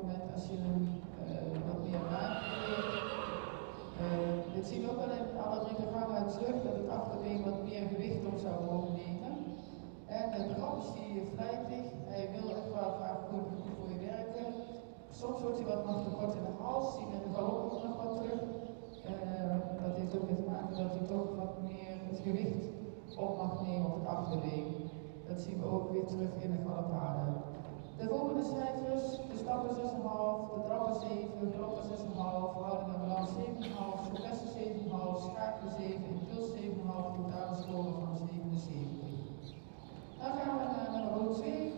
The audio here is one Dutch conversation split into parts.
moment als je wat meer ruimte geeft. Dit zien we ook wel in alle drie de gangen terug, dat het achterbeen wat meer gewicht op zou mogen nemen. En de trap is die vlijtig, hij wil echt wel graag goed voor je werken. Soms wordt hij wat nog te kort in de hals, zien we in de galop ook nog wat terug. Dat heeft ook mee te maken dat hij toch wat meer het gewicht op mag nemen op het achterbeen. Dat zien we ook weer terug in de galoppade. De volgende cijfers, de stappen 6,5, de trappen 7, kloppen 6,5, houding en balans 7,5, souplesse 7,5, schakelen 7, impuls 7,5, totale score van 77. Dan gaan we naar nummer 2,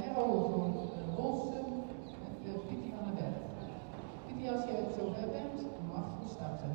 Merro van Wolfsen met Pietie van den Berg. Pietie, als je zover bent, mag je starten.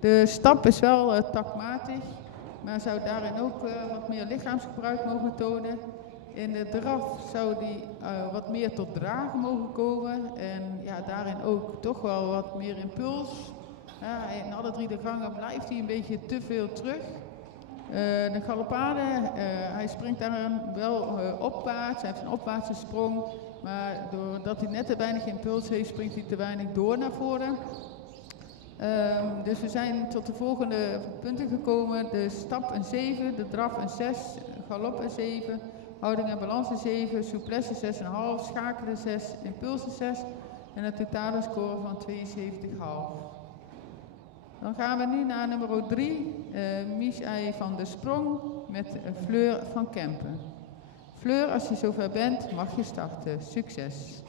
De stap is wel takmatig, maar zou daarin ook wat meer lichaamsgebruik mogen tonen. In de draf zou die wat meer tot dragen mogen komen en ja, daarin ook toch wel wat meer impuls. In alle 3 de gangen blijft hij een beetje te veel terug. De galopade, hij springt daar wel opwaarts, hij heeft een opwaartse sprong, maar doordat hij net te weinig impuls heeft, springt hij te weinig door naar voren. Dus we zijn tot de volgende punten gekomen. De stap een 7, de draf een 6, galop een 7, houding en balans een 7, souplesse 6,5, schakelen 6, impulsen 6 en een totale score van 72,5. Dan gaan we nu naar nummer 3, Michai van der Sprong met Fleur van Kempen. Fleur, als je zover bent, mag je starten. Succes!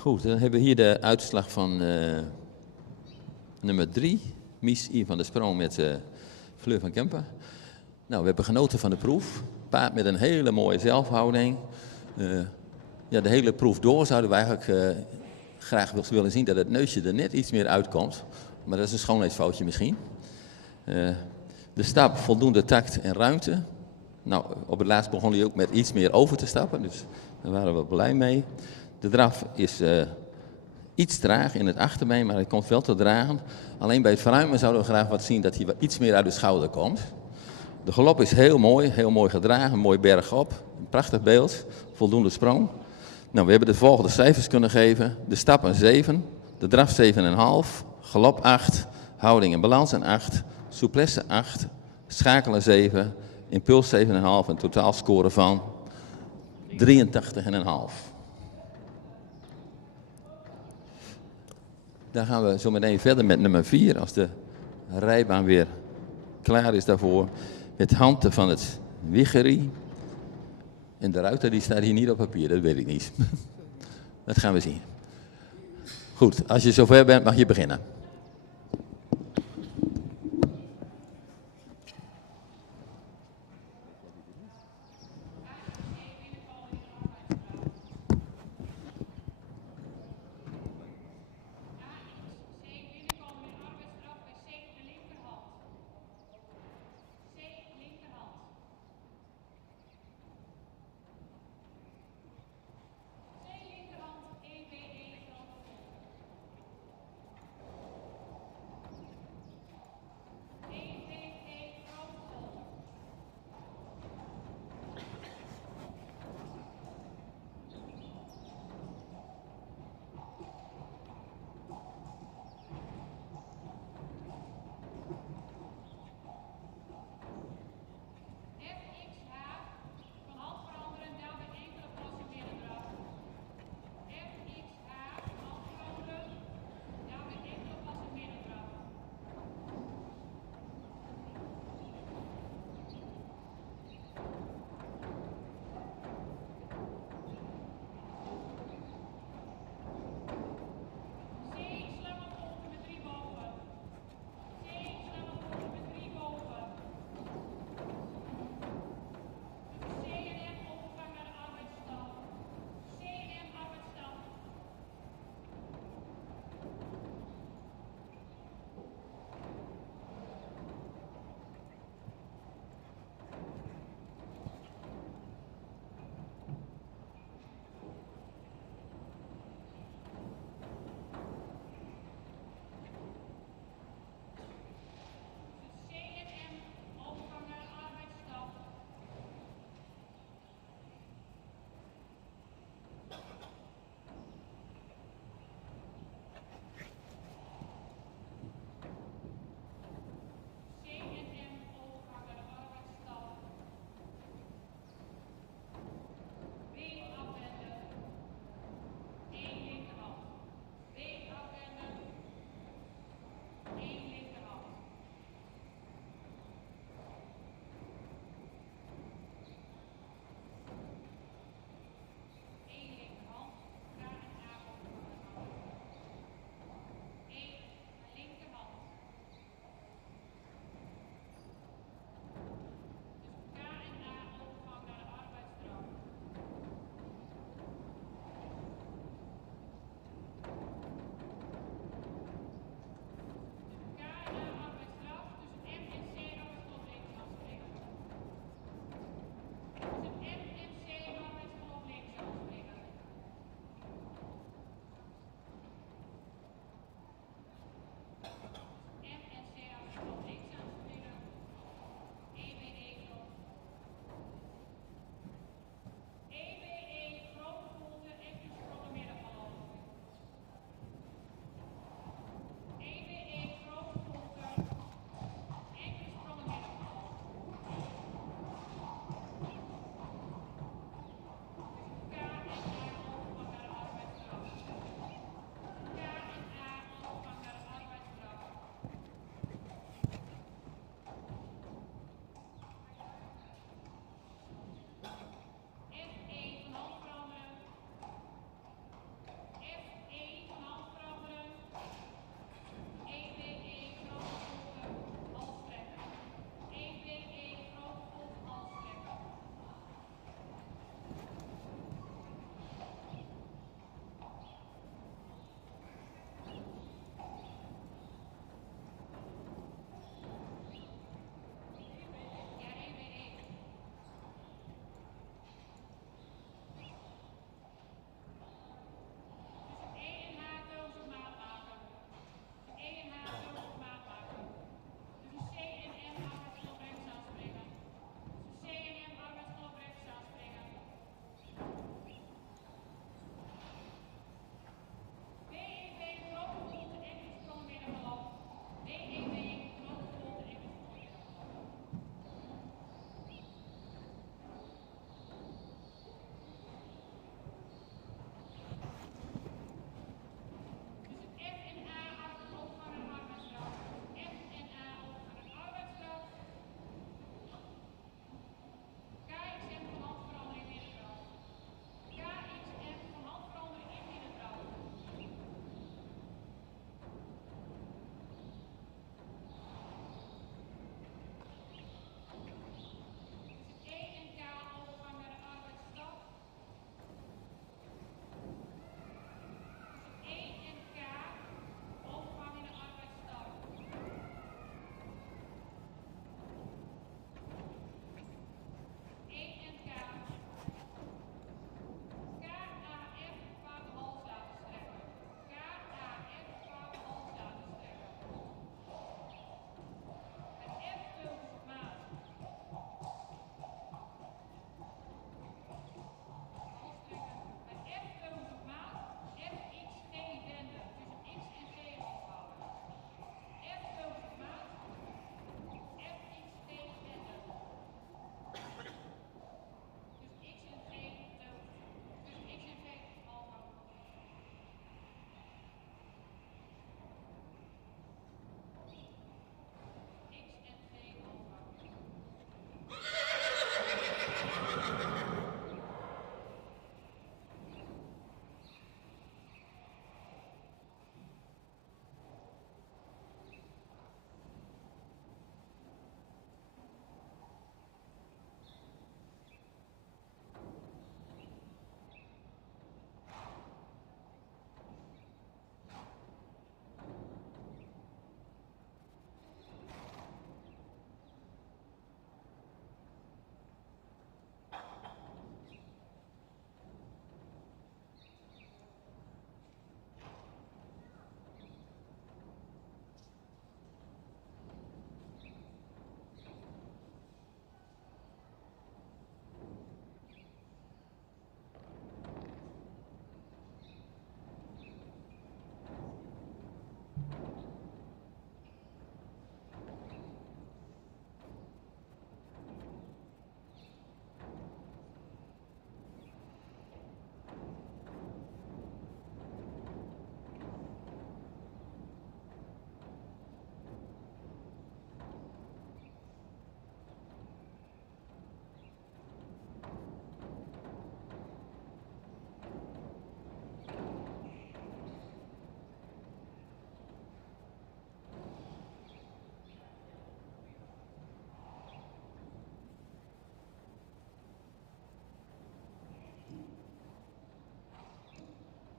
Goed, dan hebben we hier de uitslag van nummer 3. Mies I. van der Sprong met Fleur van Kempen. Nou, we hebben genoten van de proef. Paard met een hele mooie zelfhouding. Ja, de hele proef door zouden we eigenlijk graag willen zien dat het neusje er net iets meer uitkomt. Maar dat is een schoonheidsfoutje misschien. De stap, voldoende tact en ruimte. Nou, op het laatst begon hij ook met iets meer over te stappen, dus daar waren we blij mee. De draf is iets traag in het achterbeen, maar hij komt wel te dragen. Alleen bij het verruimen zouden we graag wat zien dat hij wat iets meer uit de schouder komt. De galop is heel mooi gedragen, mooi bergop. Een prachtig beeld, voldoende sprong. Nou, we hebben de volgende cijfers kunnen geven. De stap een 7, de draf 7,5, galop 8, houding en balans een 8, souplesse 8, schakelen 7, impuls 7,5 en totaalscore van 83,5. Dan gaan we zo meteen verder met nummer 4, als de rijbaan weer klaar is daarvoor. Het handen van het Wicherie. En de ruiter die staat hier niet op papier, dat weet ik niet. Dat gaan we zien. Goed, als je zover bent mag je beginnen.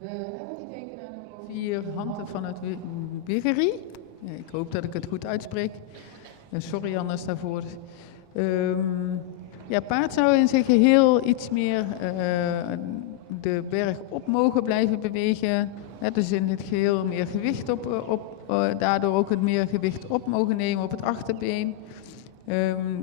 We hebben gekeken naar nummer 4, Handen van het Wiggery. Ik hoop dat ik het goed uitspreek. Sorry anders daarvoor. Ja, paard zou in zijn geheel iets meer de berg op mogen blijven bewegen. Dus in het geheel meer gewicht daardoor ook het meer gewicht op mogen nemen op het achterbeen.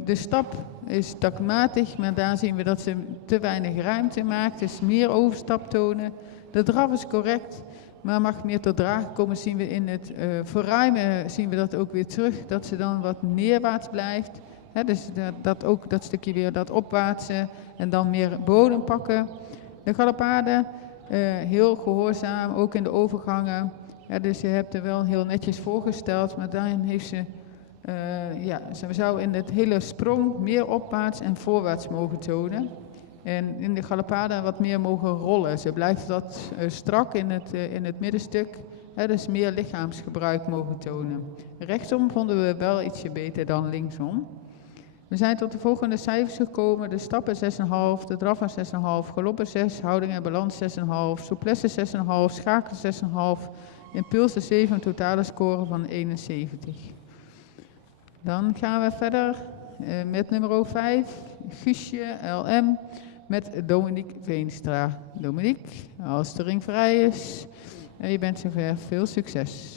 De stap is dagmatig, maar daar zien we dat ze te weinig ruimte maakt. Dus meer overstap tonen. De draf is correct, maar mag meer tot dragen komen. Zien we in het verruimen zien we dat ook weer terug, dat ze dan wat neerwaarts blijft. Dus dat ook dat stukje weer dat opwaartsen en dan meer bodem pakken. De galoppade, heel gehoorzaam, ook in de overgangen. Dus je hebt er wel heel netjes voorgesteld, maar daarin heeft ze... ze zou in het hele sprong meer opwaarts en voorwaarts mogen tonen. En in de galoppade wat meer mogen rollen. Ze blijft wat strak in het middenstuk. Dus meer lichaamsgebruik mogen tonen. Rechtsom vonden we wel ietsje beter dan linksom. We zijn tot de volgende cijfers gekomen. De stappen 6,5, de draf aan 6,5, galoppen 6, houding en balans 6,5, souplesse 6,5, schakelen 6,5, impulsen 7, totale score van 71. Dan gaan we verder met nummer 5, Guusje LM, met Dominique Veenstra. Dominique, als de ring vrij is en je bent zover, veel succes.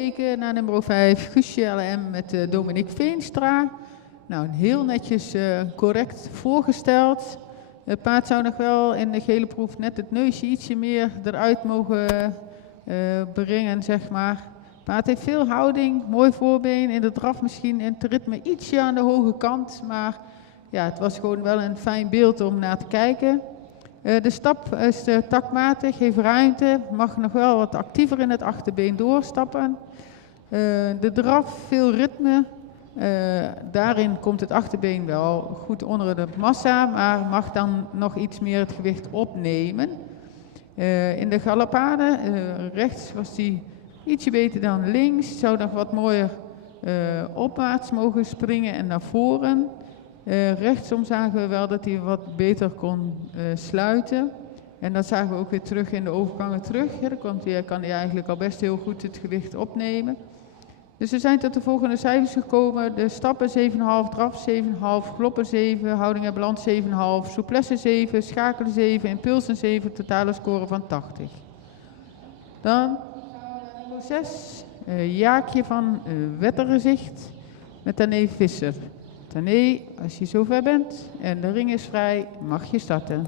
gekeken naar nummer 5, Guusje LM met Dominique Veenstra. Nou, heel netjes correct voorgesteld. Het paard zou nog wel in de gele proef net het neusje ietsje meer eruit mogen brengen, zeg maar. Het paard heeft veel houding, mooi voorbeen, in de draf misschien in het ritme ietsje aan de hoge kant. Maar ja, het was gewoon wel een fijn beeld om naar te kijken. De stap is taktmatig, heeft ruimte, mag nog wel wat actiever in het achterbeen doorstappen. De draf, veel ritme. Daarin komt het achterbeen wel goed onder de massa, maar mag dan nog iets meer het gewicht opnemen. In de galopade, rechts was die ietsje beter dan links, zou nog wat mooier opwaarts mogen springen en naar voren. Rechtsom zagen we wel dat hij wat beter kon sluiten. En dat zagen we ook weer terug in de overgangen terug. Ja, dan kan hij eigenlijk al best heel goed het gewicht opnemen. Dus we zijn tot de volgende cijfers gekomen. De stappen 7,5, draf 7,5, kloppen 7, houding en balans 7,5, souplesse 7, schakelen 7, impulsen 7, totale score van 80. Dan gaan we naar nummer 6, Jaakje van Wettergezicht met Tané Visser. Tané, als je zover bent en de ring is vrij, mag je starten.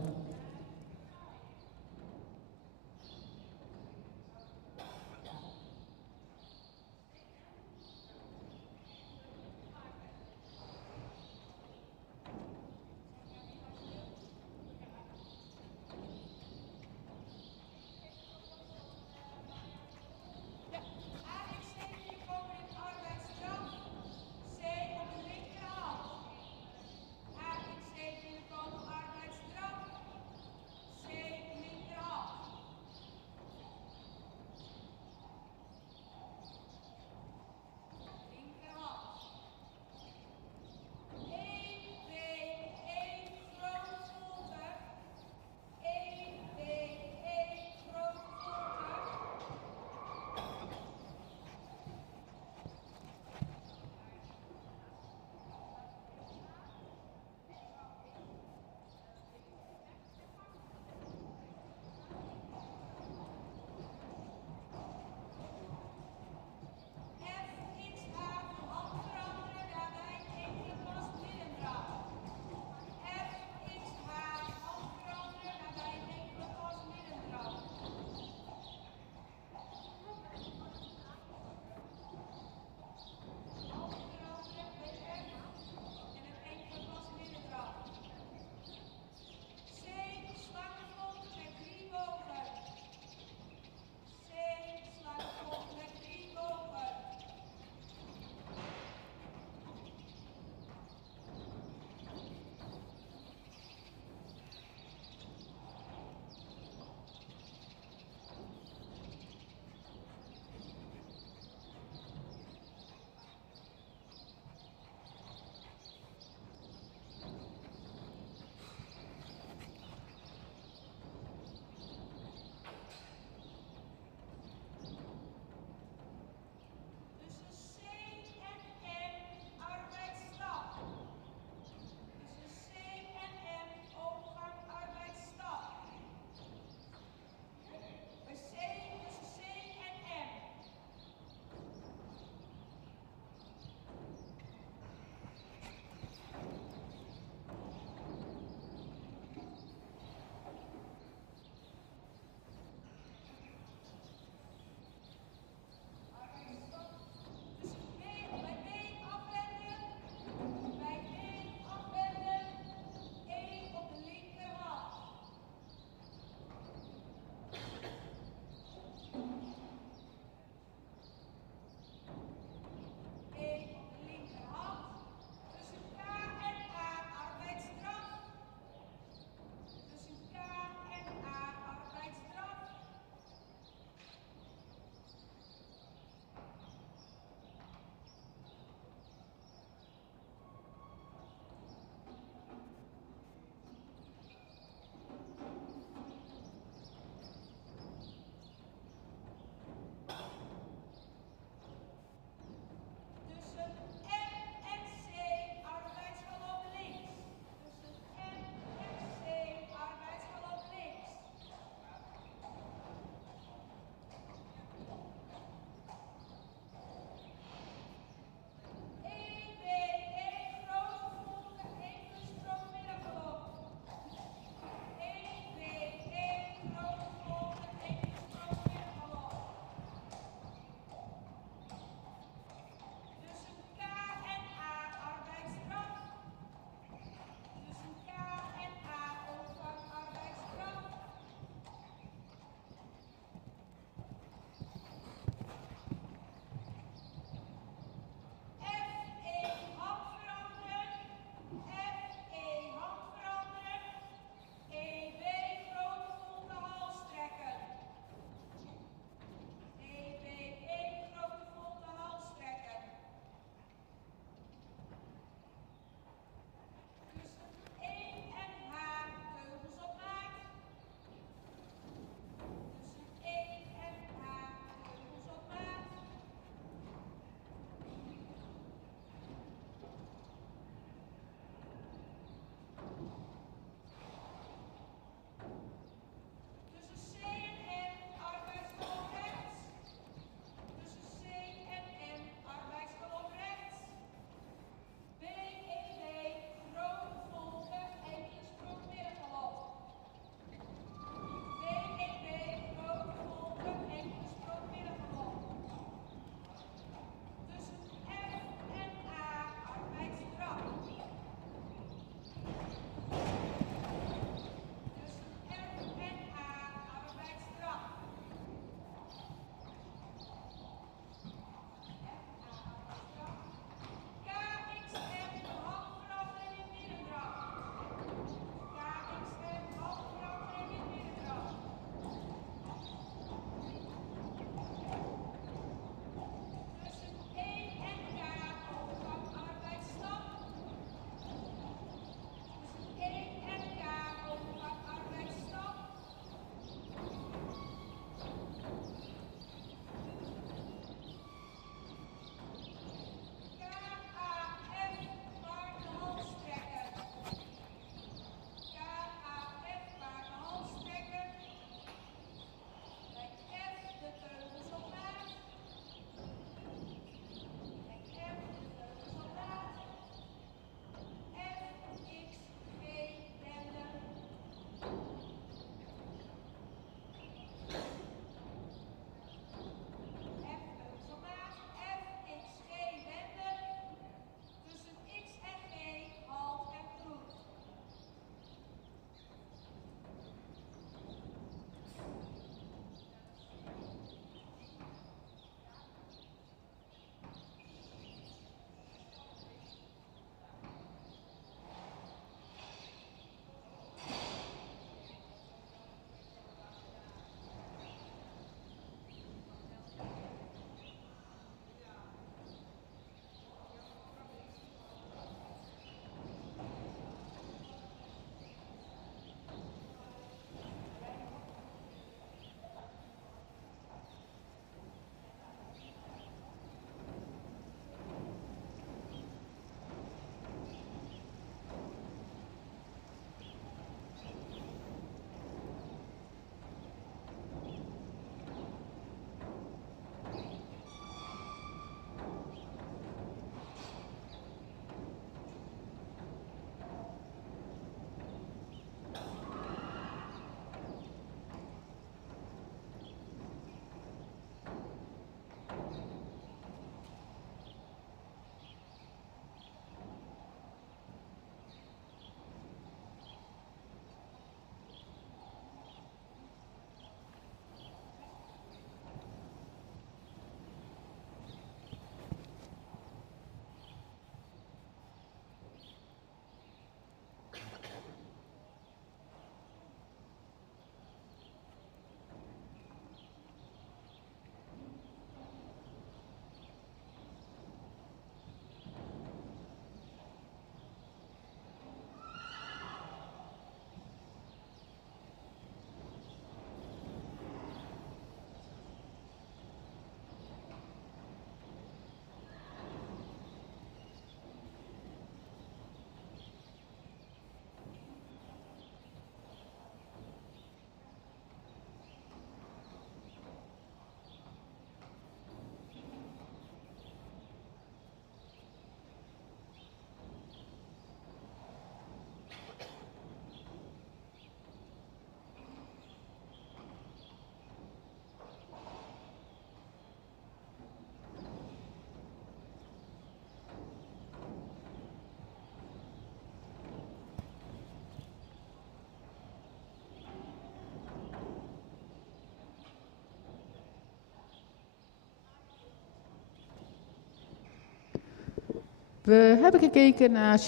We hebben gekeken naar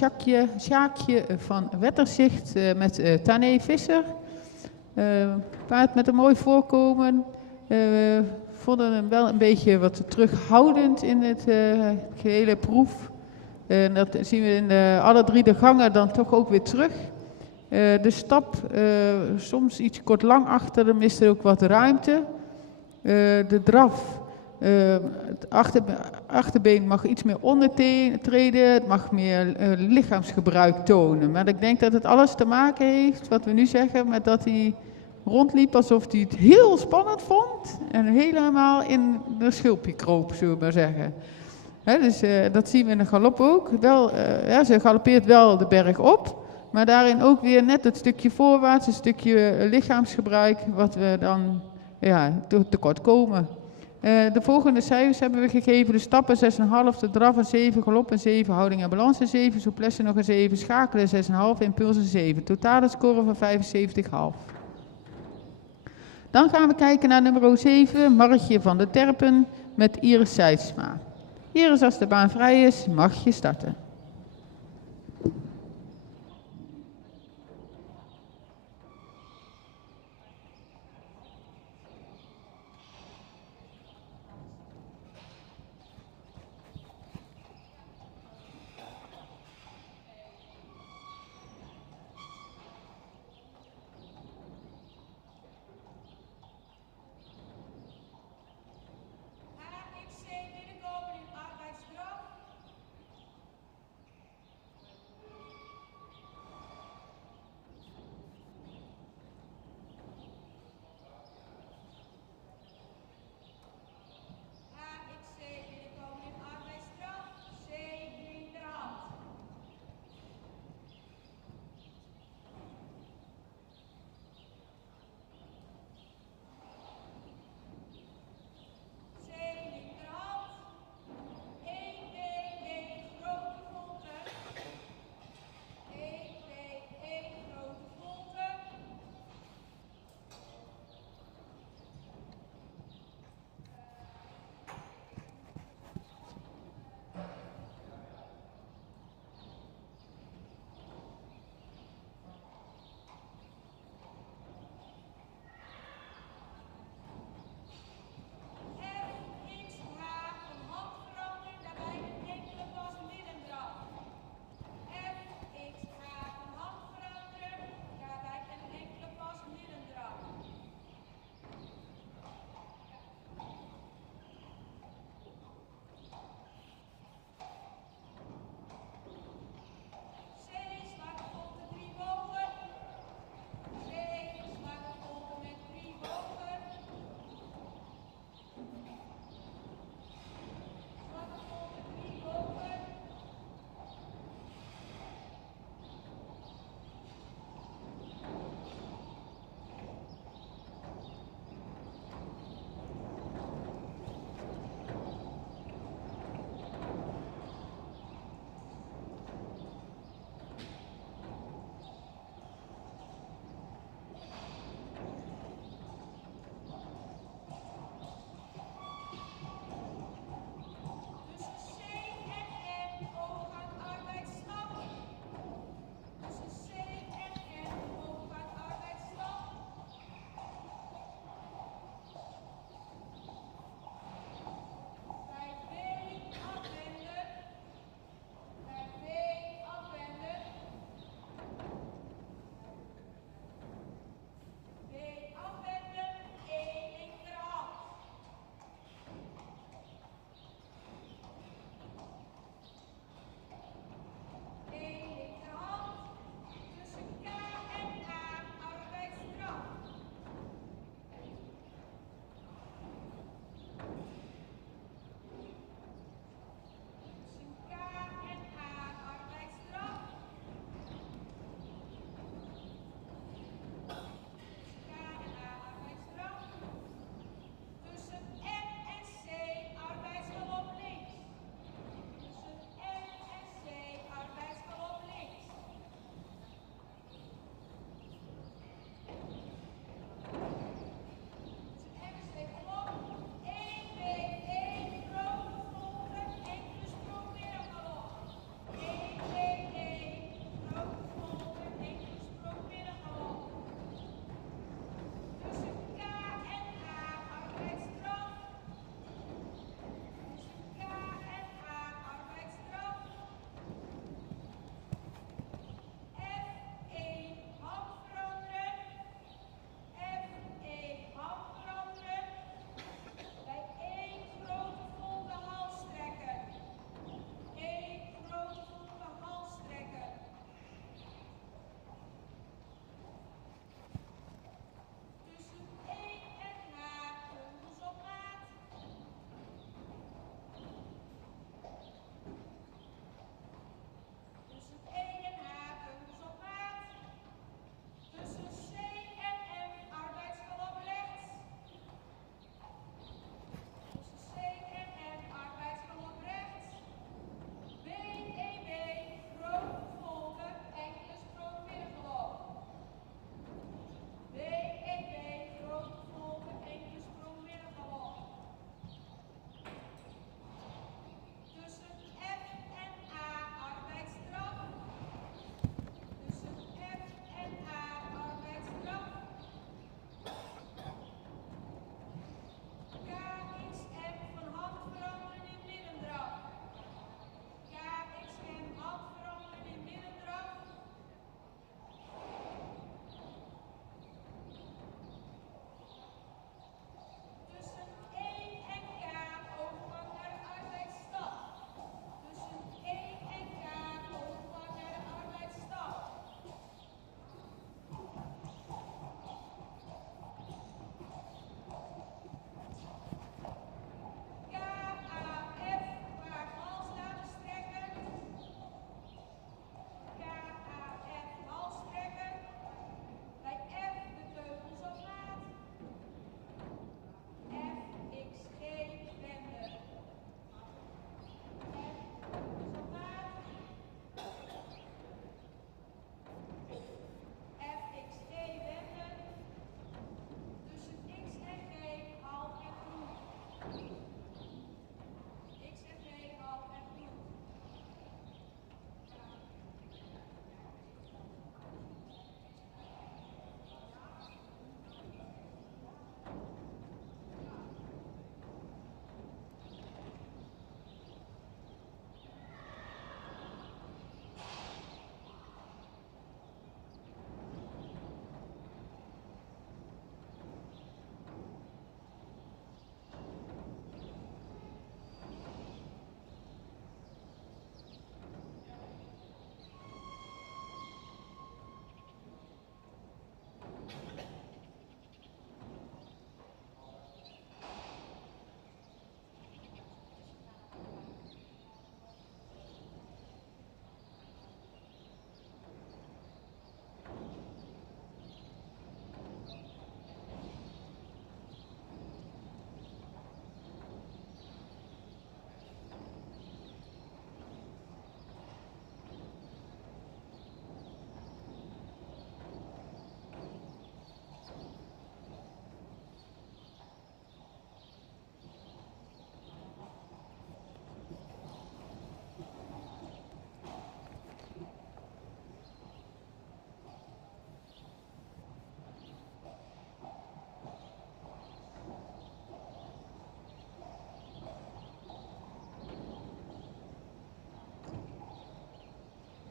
Sjaakje van Wetterzicht met Tané Visser. Paard met een mooi voorkomen. We vonden hem wel een beetje wat terughoudend in het gehele proef. Dat zien we in alle 3 de gangen dan toch ook weer terug. De stap, soms iets kort lang achter, dan mist er ook wat ruimte. De draf, het achterbeen mag iets meer ondertreden, het mag meer lichaamsgebruik tonen. Maar ik denk dat het alles te maken heeft, wat we nu zeggen, met dat hij rondliep alsof hij het heel spannend vond. En helemaal in de schulpje kroop, zullen we maar zeggen. Dus dat zien we in de galop ook. Ze galoppeert wel de berg op. Maar daarin ook weer net het stukje voorwaarts, een stukje lichaamsgebruik, wat we dan tekort komen. De volgende cijfers hebben we gegeven. De stappen 6,5, de draf een 7, galop een 7, houding en balans een 7, souplesse nog een 7, schakelen 6,5, impuls een 7. Totale score van 75,5. Dan gaan we kijken naar nummer 7, Margje van de Terpen met Iris Seidsma. Iris, als de baan vrij is, mag je starten.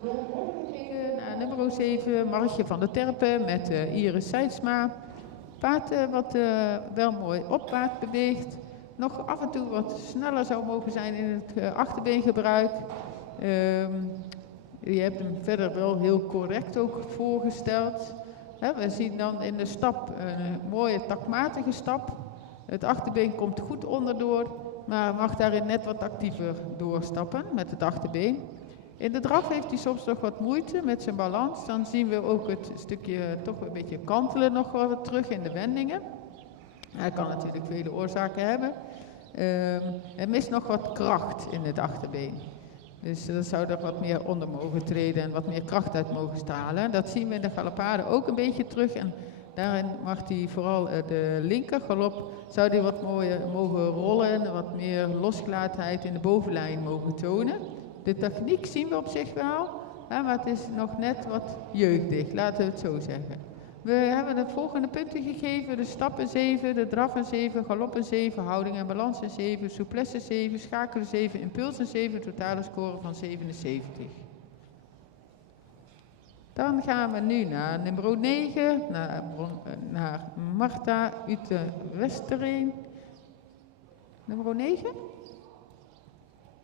Gekeken naar nummer 7, Margje van der Terpen met Iris Seidsma. Paard wat wel mooi op paard beweegt. Nog af en toe wat sneller zou mogen zijn in het achterbeengebruik. Je hebt hem verder wel heel correct ook voorgesteld. We zien dan in de stap een mooie takmatige stap. Het achterbeen komt goed onderdoor, maar mag daarin net wat actiever doorstappen met het achterbeen. In de draf heeft hij soms nog wat moeite met zijn balans. Dan zien we ook het stukje toch een beetje kantelen nog wat terug in de wendingen. Hij kan natuurlijk vele oorzaken hebben. Er mist nog wat kracht in het achterbeen. Dus er zou er wat meer onder mogen treden en wat meer kracht uit mogen stralen. Dat zien we in de galopade ook een beetje terug. En daarin mag hij vooral de linker galop, zou hij wat mooier mogen rollen en wat meer losgelaatheid in de bovenlijn mogen tonen. De techniek zien we op zich wel, maar het is nog net wat jeugdig, laten we het zo zeggen. We hebben de volgende punten gegeven: de stap een 7, de draf een 7, galop een 7, houding en balans een 7, souplesse 7, schakelen 7, impuls een 7, totale score van 77. Dan gaan we nu naar nummer 9, naar Marta Ute Westereen. Nummer 9?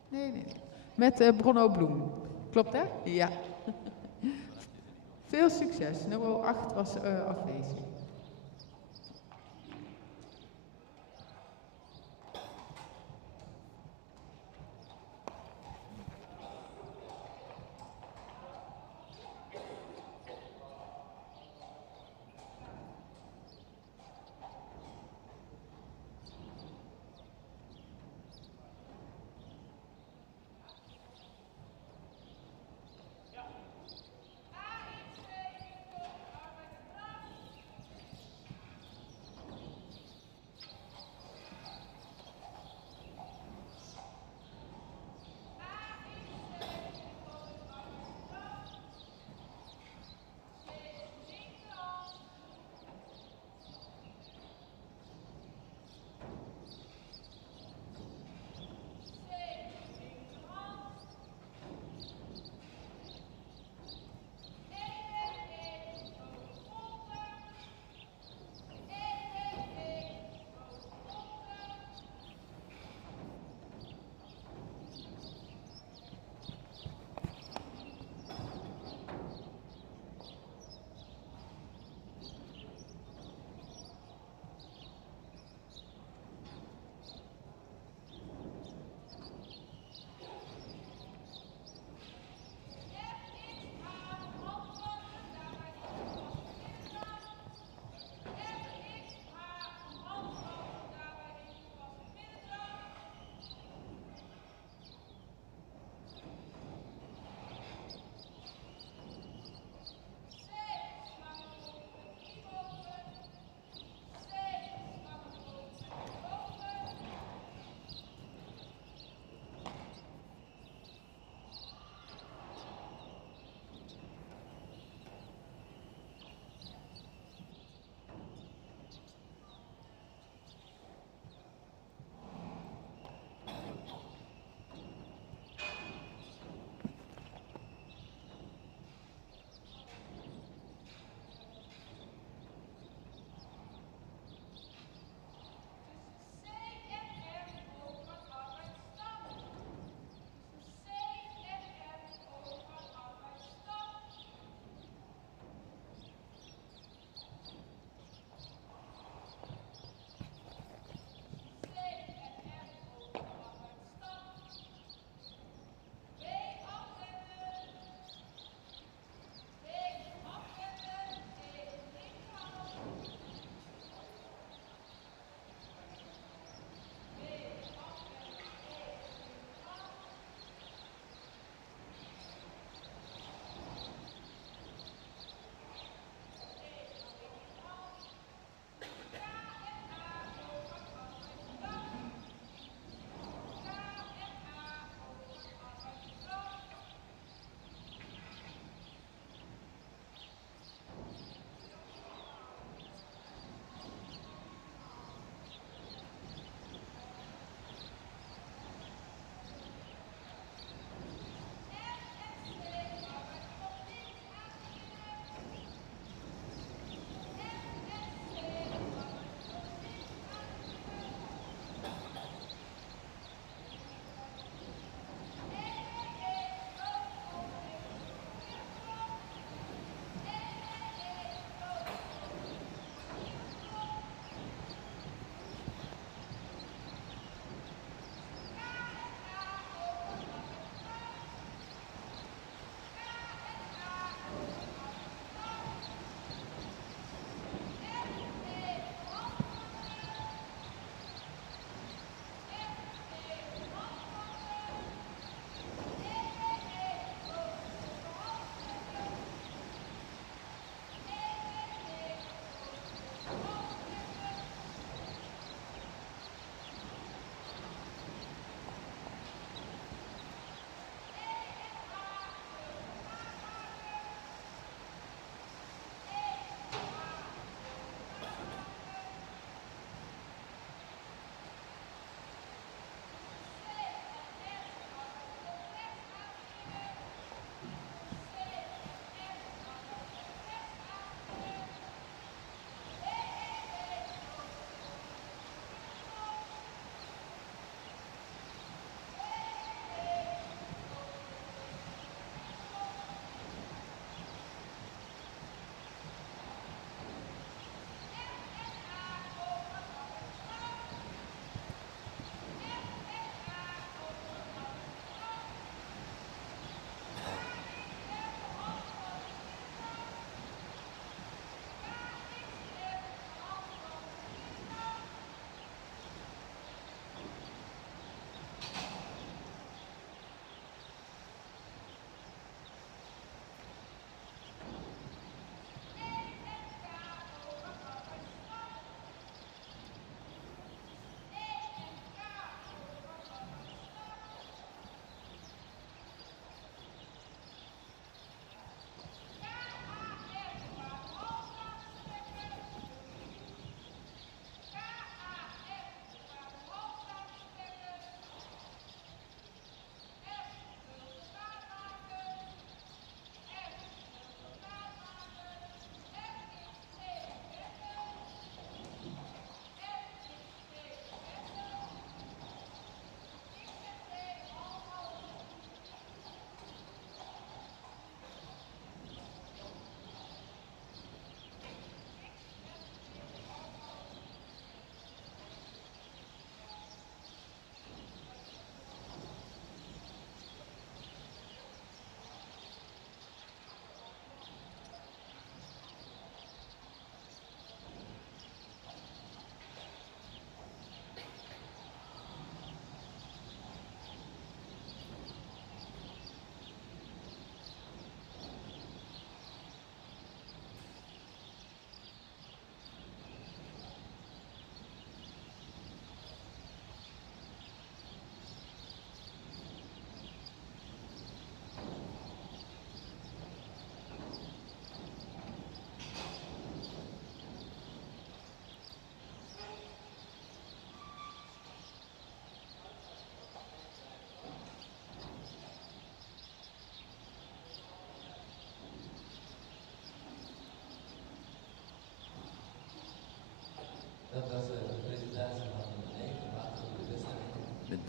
Nee. Met Bruno Bloem. Klopt hè? Ja. Veel succes. Nummer 8 was afwezig.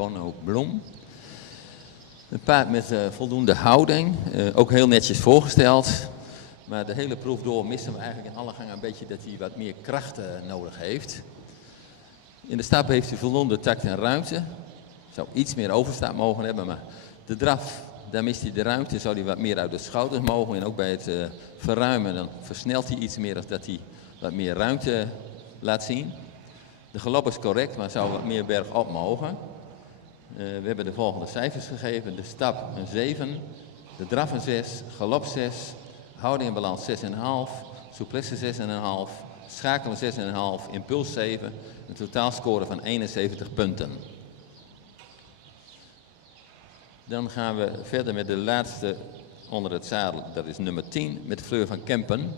Bonno Bloem. Een paard met voldoende houding, ook heel netjes voorgesteld. Maar de hele proef door missen we eigenlijk in alle gangen een beetje dat hij wat meer kracht nodig heeft. In de stap heeft hij voldoende tact en ruimte. Zou iets meer overstap mogen hebben, maar de draf, daar mist hij de ruimte. Zou hij wat meer uit de schouders mogen. En ook bij het verruimen, dan versnelt hij iets meer, dat hij wat meer ruimte laat zien. De galop is correct, maar zou wat meer bergop mogen. We hebben de volgende cijfers gegeven. De stap een 7, de draf een 6, galop 6, houding in balans 6,5, souplesse 6,5, schakelen 6,5, impuls 7, een totaalscore van 71 punten. Dan gaan we verder met de laatste onder het zadel, dat is nummer 10, met Fleur van Kempen.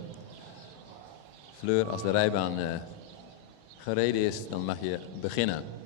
Fleur, als de rijbaan gereden is, dan mag je beginnen.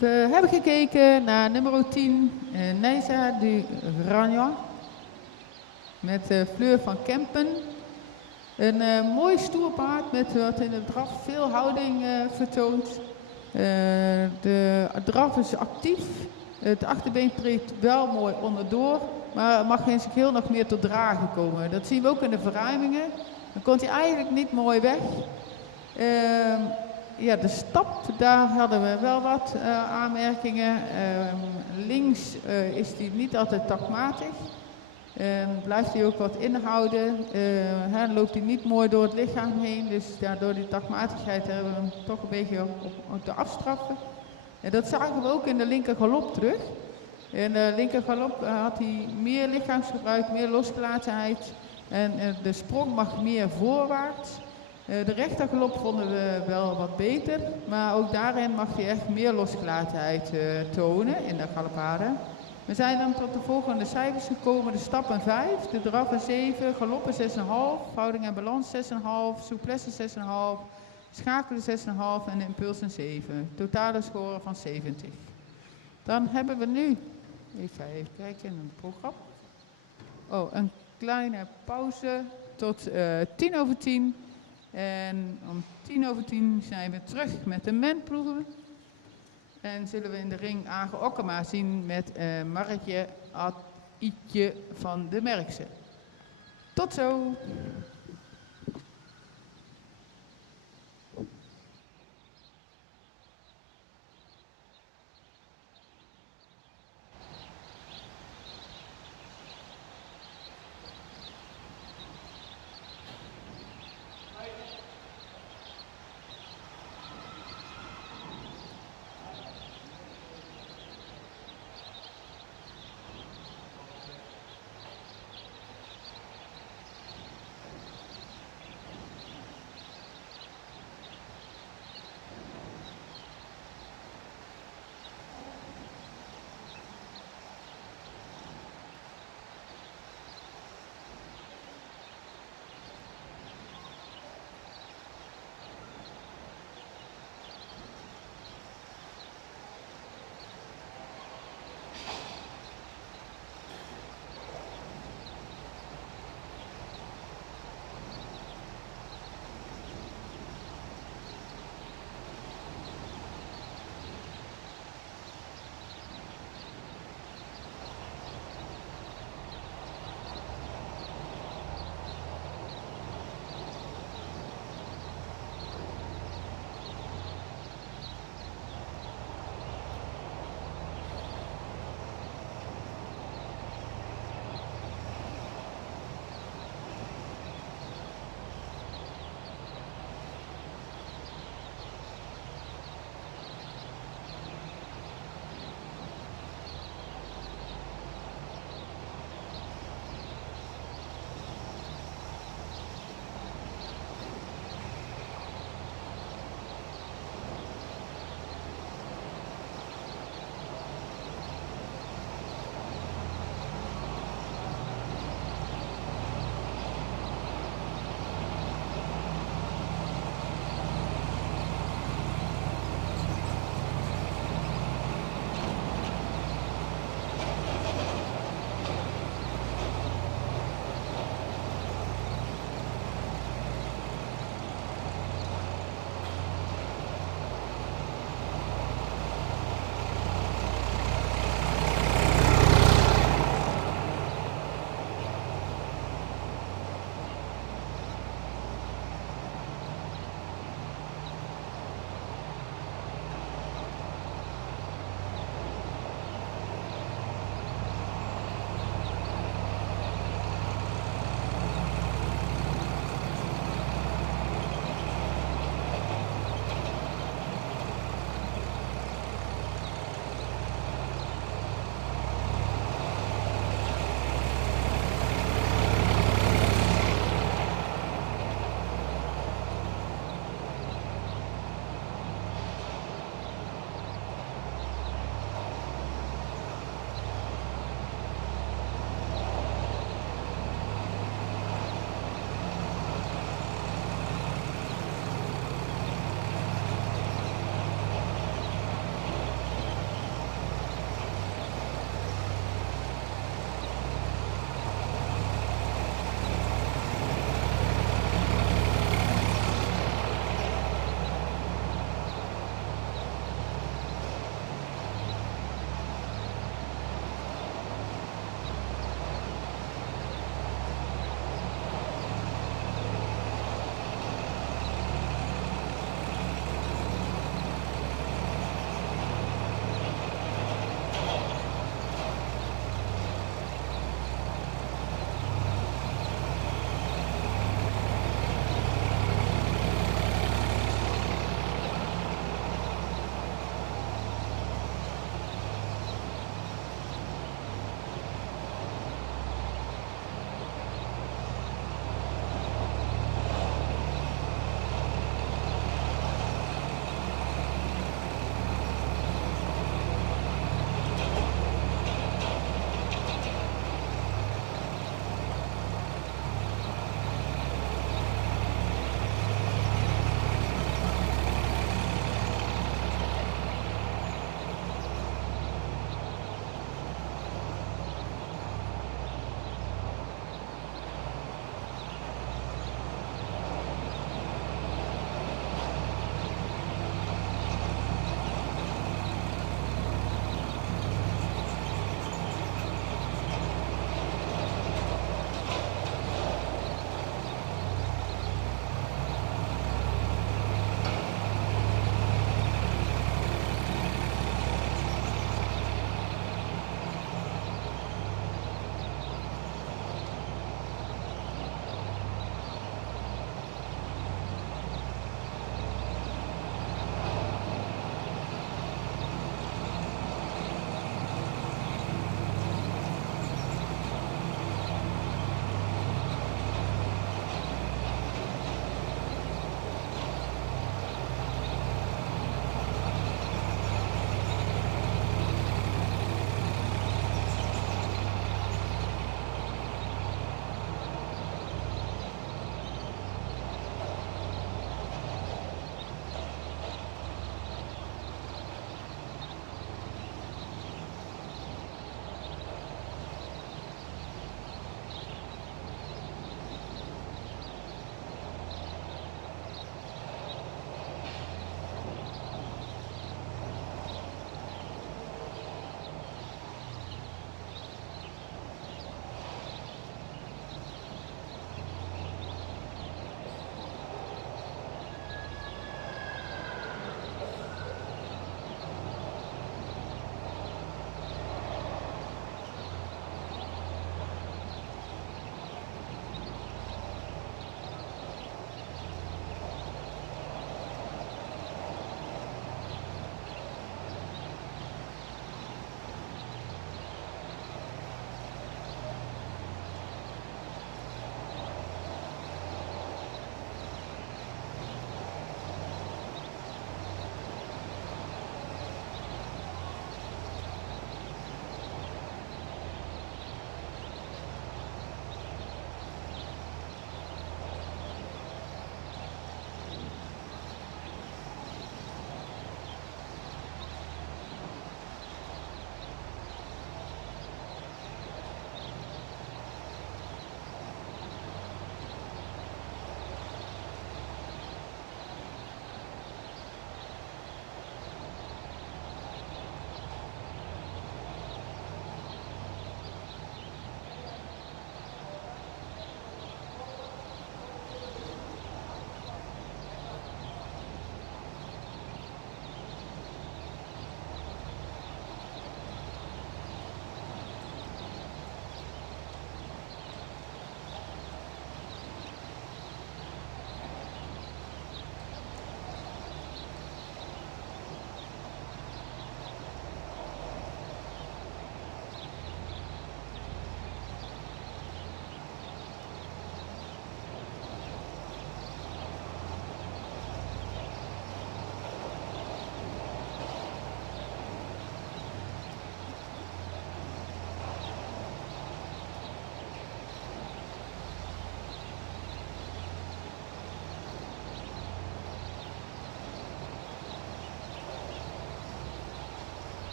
We hebben gekeken naar nummer 10, Neisa du Gragnon, met Fleur van Kempen. Een mooi stoer paard met wat in de draf veel houding vertoont. De draf is actief, het achterbeen treedt wel mooi onderdoor, maar mag in zijn geheel nog meer tot dragen komen. Dat zien we ook in de verruimingen. Dan komt hij eigenlijk niet mooi weg. Ja, de stap, daar hadden we wel wat aanmerkingen. Links is die niet altijd taktmatig. Blijft hij ook wat inhouden. Loopt hij niet mooi door het lichaam heen. Dus ja, door die taktmatigheid hebben we hem toch een beetje op te afstraffen. En dat zagen we ook in de linker galop terug. In de linker galop had hij meer lichaamsgebruik, meer losgelatenheid. En de sprong mag meer voorwaarts. De rechtergalop vonden we wel wat beter, maar ook daarin mag hij echt meer losgelatenheid tonen in de galopade. We zijn dan tot de volgende cijfers gekomen: de stappen 5, de draffen 7, galoppen 6,5, houding en balans 6,5, souplesse 6,5, schakelen 6,5 en de impulsen 7. Totale score van 70. Dan hebben we nu, even kijken in het programma. Oh, een kleine pauze tot 10:10. En om 10:10 zijn we terug met de menploegen. En zullen we in de ring Age Okkema zien met Marretje Ietje van de Merkse. Tot zo!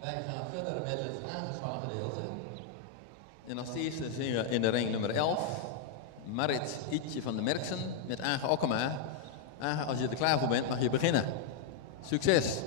Wij gaan verder met het aangespannen gedeelte. En als eerste zien we in de ring nummer 11, Marit Ietje van der Merksen met Age Okkema. Age, als je er klaar voor bent, mag je beginnen. Succes!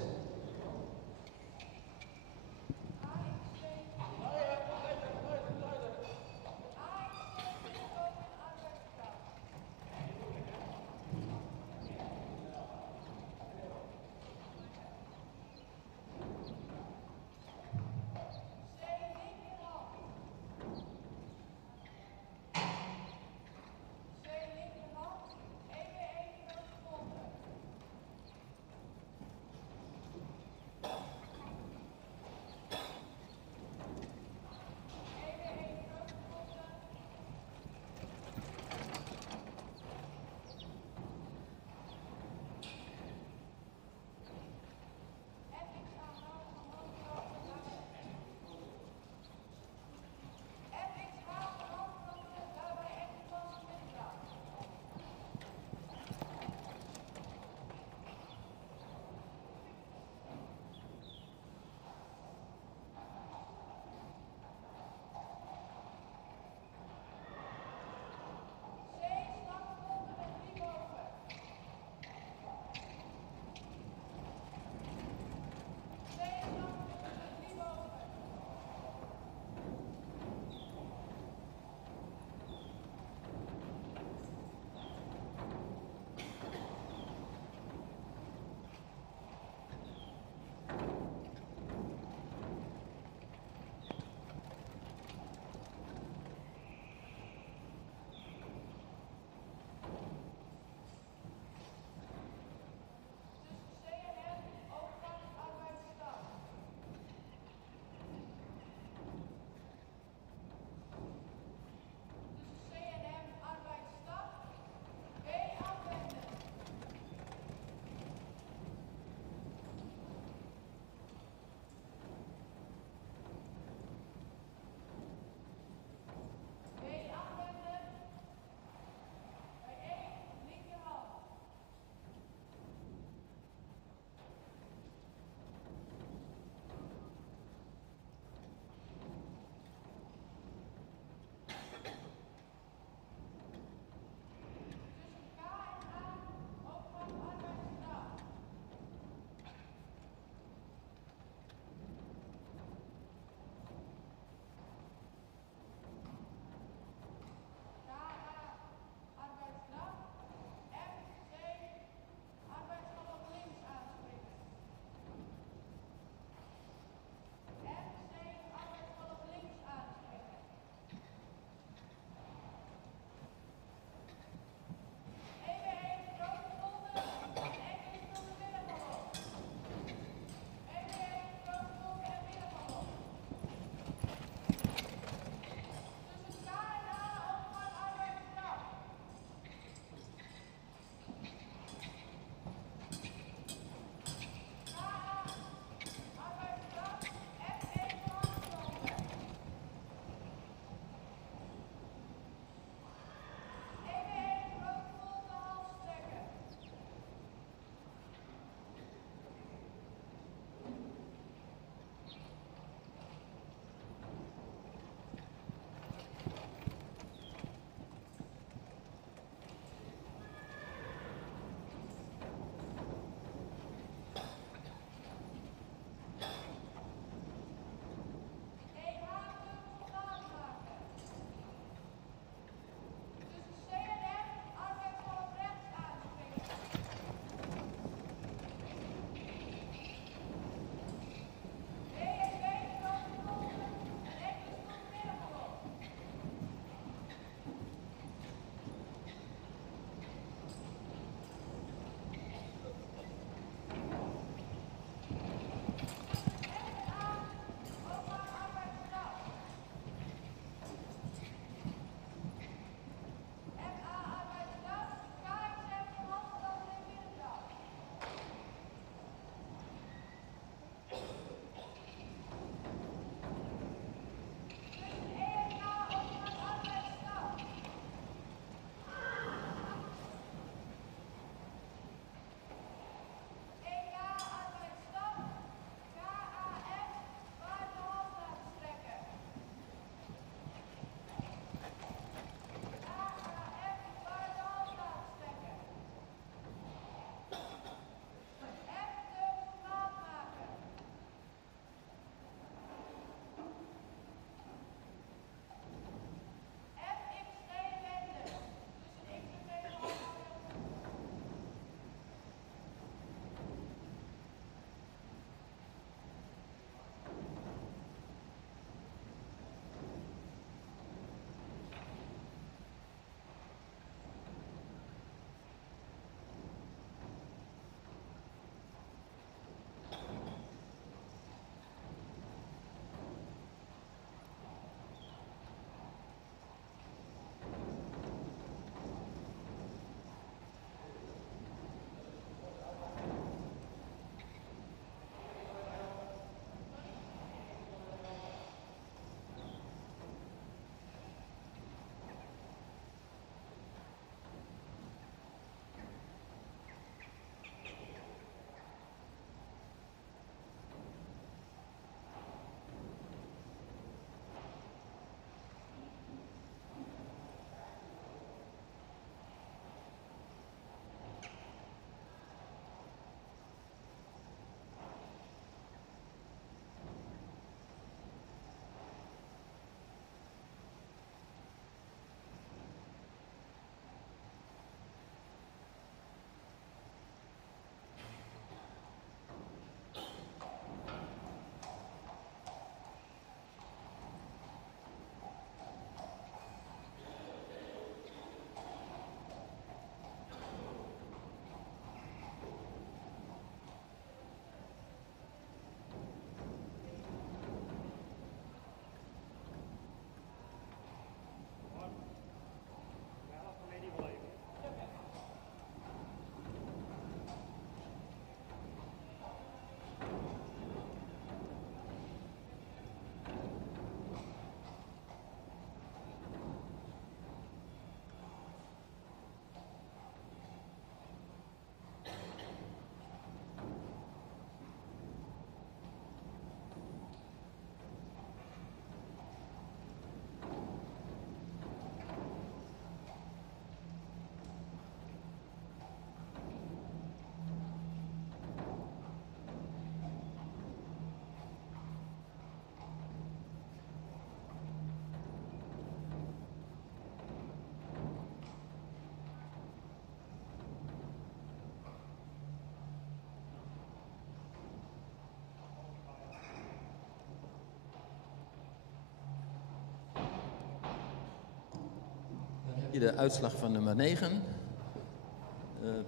Hier de uitslag van nummer 9.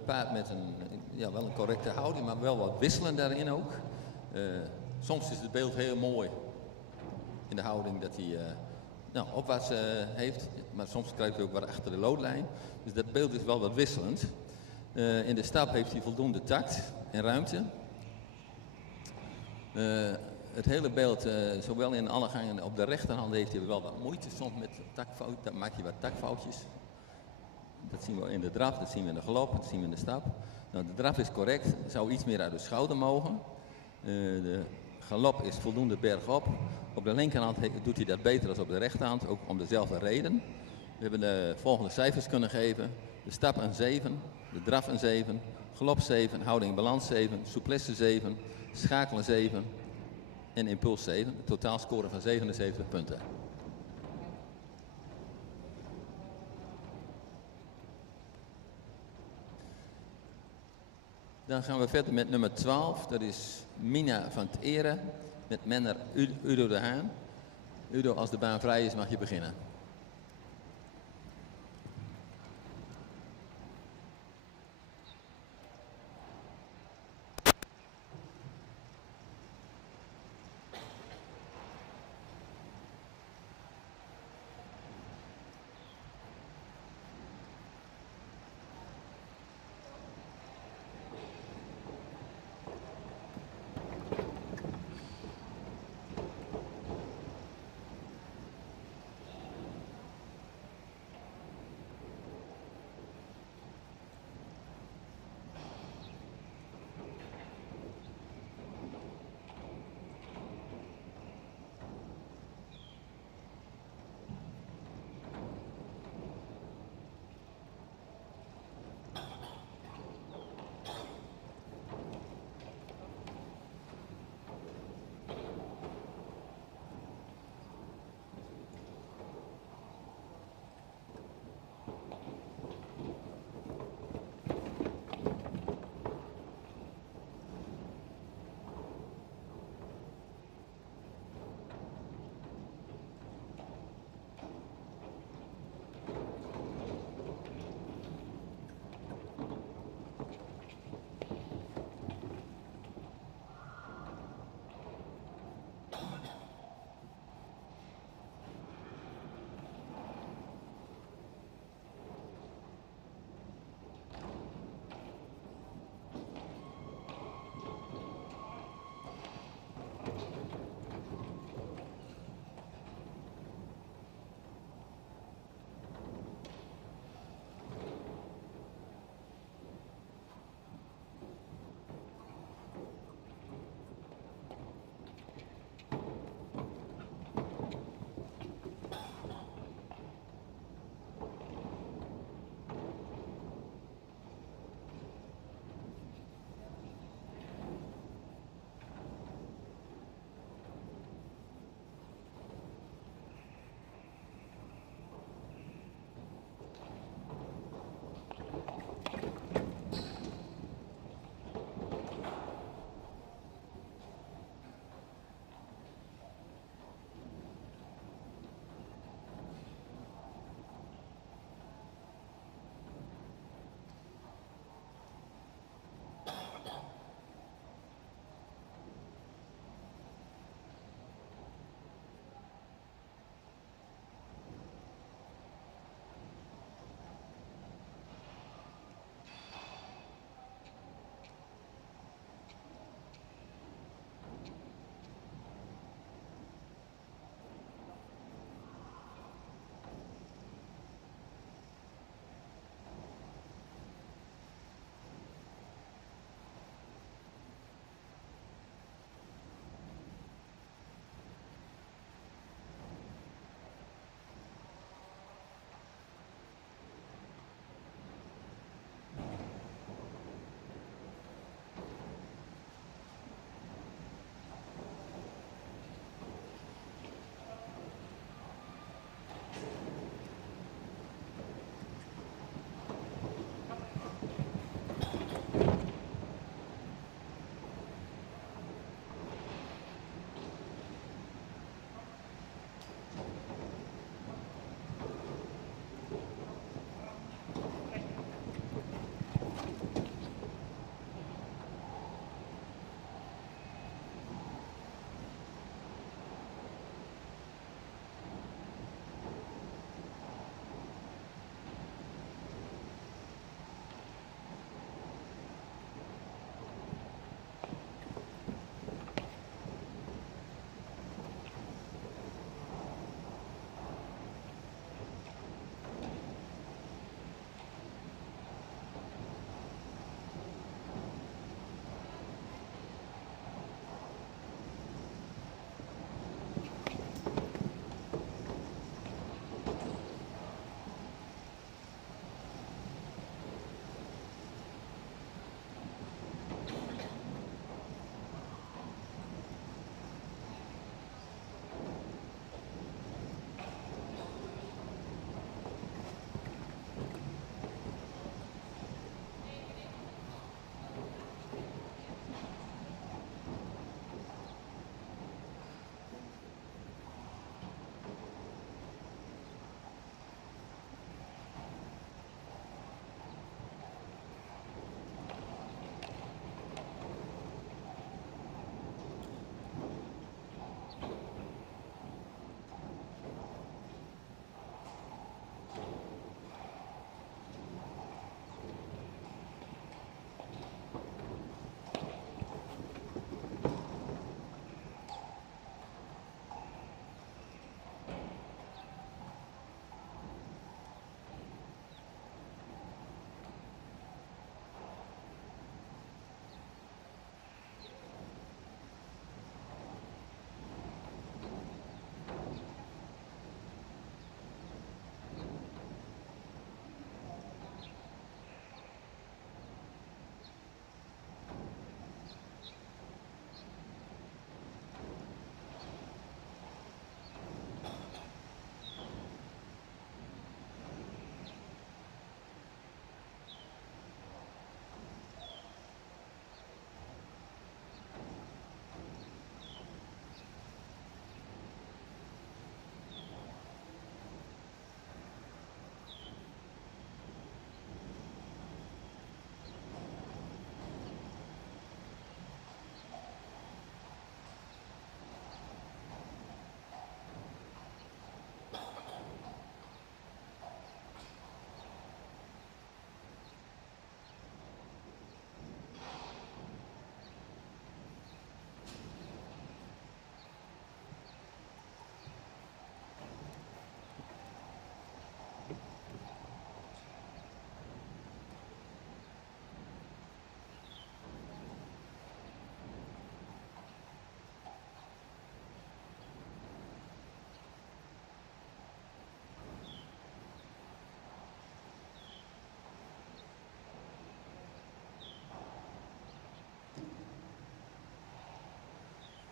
Paard met wel een correcte houding, maar wel wat wisselen daarin ook. Soms is het beeld heel mooi in de houding dat hij opwaarts heeft, maar soms krijgt hij ook wat achter de loodlijn. Dus dat beeld is wel wat wisselend. In de stap heeft hij voldoende tact en ruimte. Het hele beeld, zowel in alle gangen op de rechterhand heeft hij wel wat moeite soms met takfout. Dan maakt hij wat takfoutjes. Dat zien we in de draf, dat zien we in de galop, dat zien we in de stap. Nou, de draf is correct, zou iets meer uit de schouder mogen. De galop is voldoende bergop. Op de linkerhand doet hij dat beter dan op de rechterhand, ook om dezelfde reden. We hebben de volgende cijfers kunnen geven. De stap een 7, de draf een 7, galop 7, houding balans 7, souplesse 7, schakelen 7 en impuls 7. Een totaalscore van 77 punten. Dan gaan we verder met nummer 12. Dat is Mina van het Ere met menner Udo de Haan. Udo, als de baan vrij is mag je beginnen.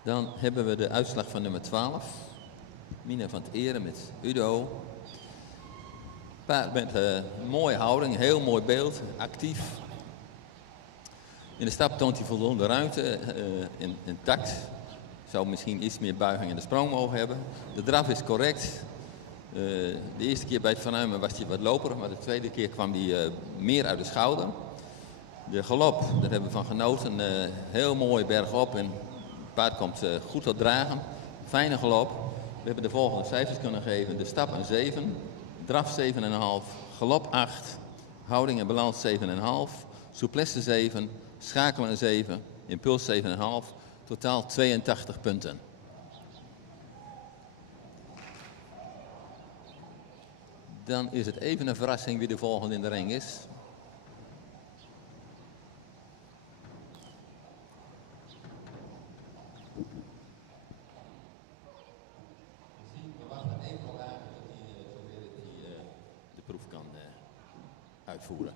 Dan hebben we de uitslag van nummer 12. Mina van het Eren met Udo. Paard met een mooie houding, heel mooi beeld, actief. In de stap toont hij voldoende ruimte, intact. Zou misschien iets meer buiging in de sprong mogen hebben. De draf is correct. De eerste keer bij het Van Uymen was hij wat loperig, maar de tweede keer kwam hij meer uit de schouder. De galop, daar hebben we van genoten. Heel mooi bergop en het paard komt goed tot dragen. Fijne galop. We hebben de volgende cijfers kunnen geven. De stap een 7, draf 7,5, galop 8, houding en balans 7,5, souplesse 7, schakelen 7, impuls 7,5, totaal 82 punten. Dan is het even een verrassing wie de volgende in de ring is. We wachten even nog aan tot hij zover is hij de proef kan uitvoeren.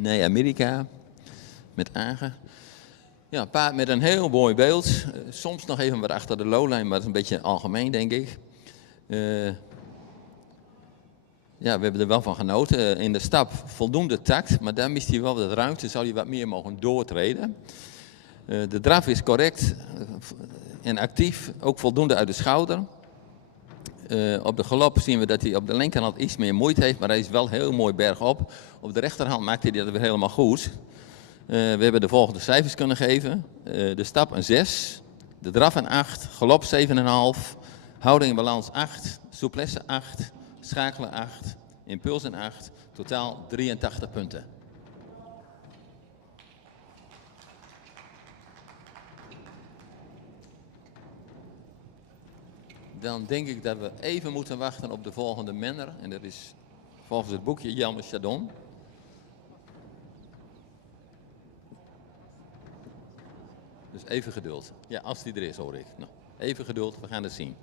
Nee, Amerika. Met Agen. Ja, een paard met een heel mooi beeld. Soms nog even wat achter de lowline, maar dat is een beetje algemeen, denk ik. Ja, we hebben er wel van genoten. In de stap voldoende tact, maar daar mist hij wel wat ruimte. Zou hij wat meer mogen doortreden. De draf is correct en actief, ook voldoende uit de schouder. Op de galop zien we dat hij op de linkerhand iets meer moeite heeft, maar hij is wel heel mooi bergop. Op de rechterhand maakt hij dat weer helemaal goed. We hebben de volgende cijfers kunnen geven. De stap een 6, de draf een 8, galop 7,5, houding en balans 8, souplesse 8, schakelen 8, impuls een 8, totaal 83 punten. Dan denk ik dat we even moeten wachten op de volgende menner. En dat is volgens het boekje Jelmer Chardon. Dus even geduld. Ja, als die er is, hoor ik. Nou, even geduld, we gaan het zien.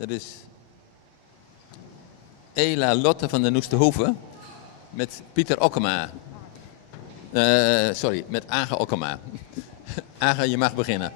Dat is Ela Lotte van der Noesterhoeven met Pieter Okkema. Met Aga Okkema. Aga, je mag beginnen.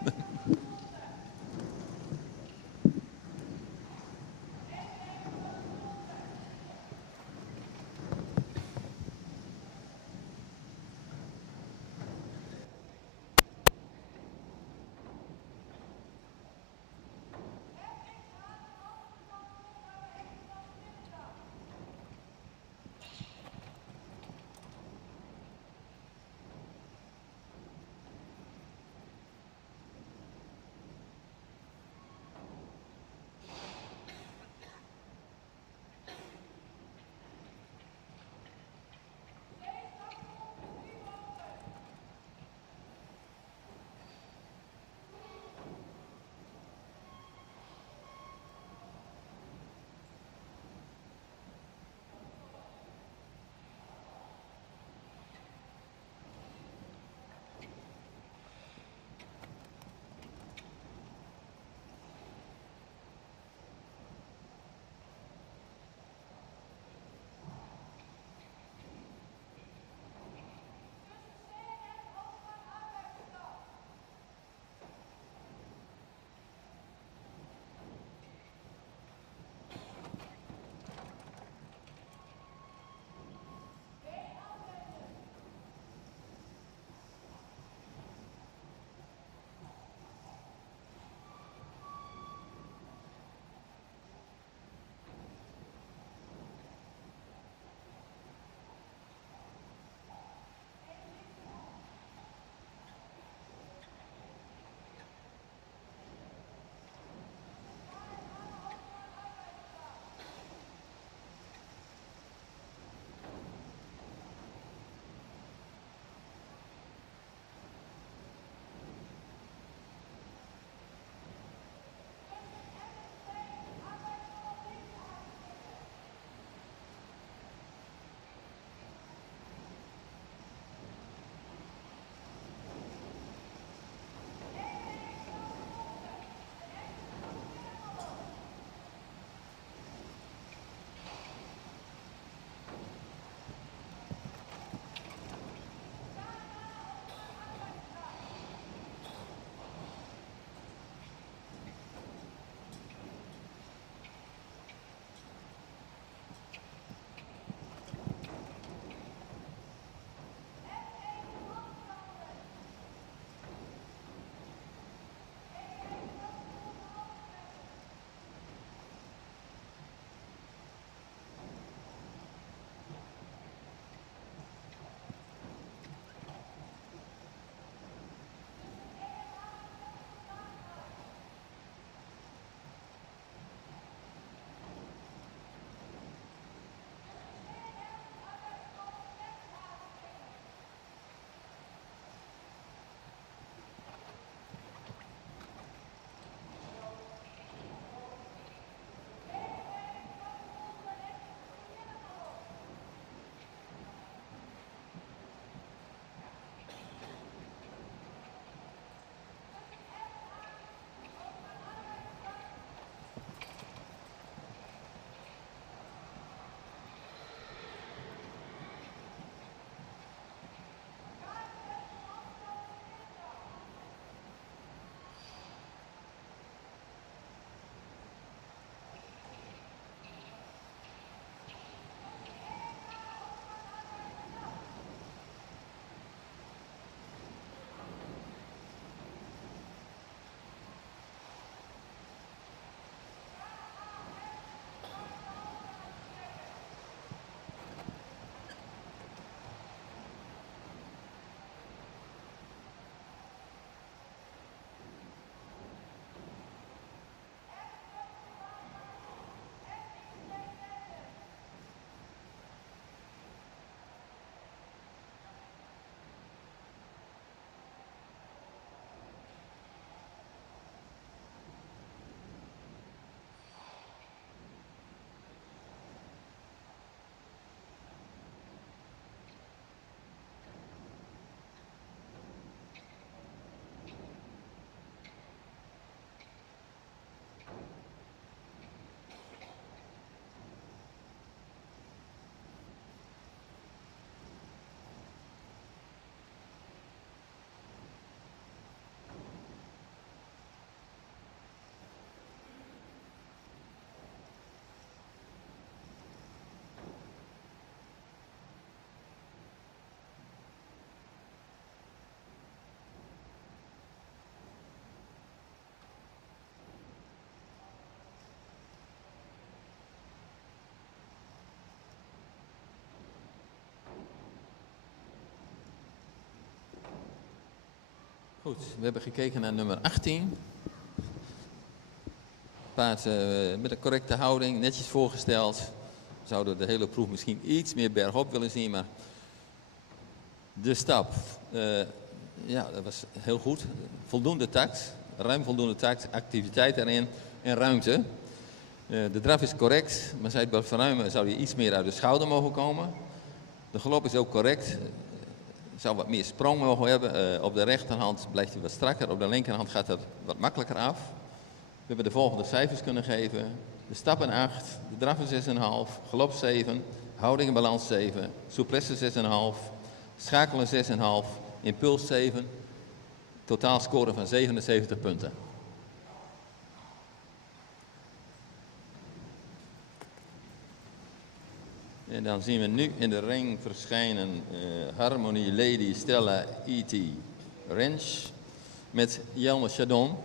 Goed, we hebben gekeken naar nummer 18. Paard met een correcte houding, netjes voorgesteld. We zouden de hele proef misschien iets meer bergop willen zien, maar de stap, ja, dat was heel goed. Voldoende tact, ruim voldoende tact, activiteit erin en ruimte. De draf is correct, maar zij het verruimen zou je iets meer uit de schouder mogen komen. De galop is ook correct. Zou wat meer sprong mogen hebben. Op de rechterhand blijft hij wat strakker, op de linkerhand gaat het wat makkelijker af. We hebben de volgende cijfers kunnen geven. De stappen 8, de draf een 6,5, galop 7, houding en balans 7, souplesse 6,5, schakelen 6,5, impuls 7. Totaal scoren van 77 punten. En dan zien we nu in de ring verschijnen Harmony Lady Stella E.T. Ranch met Jelmer Chardon.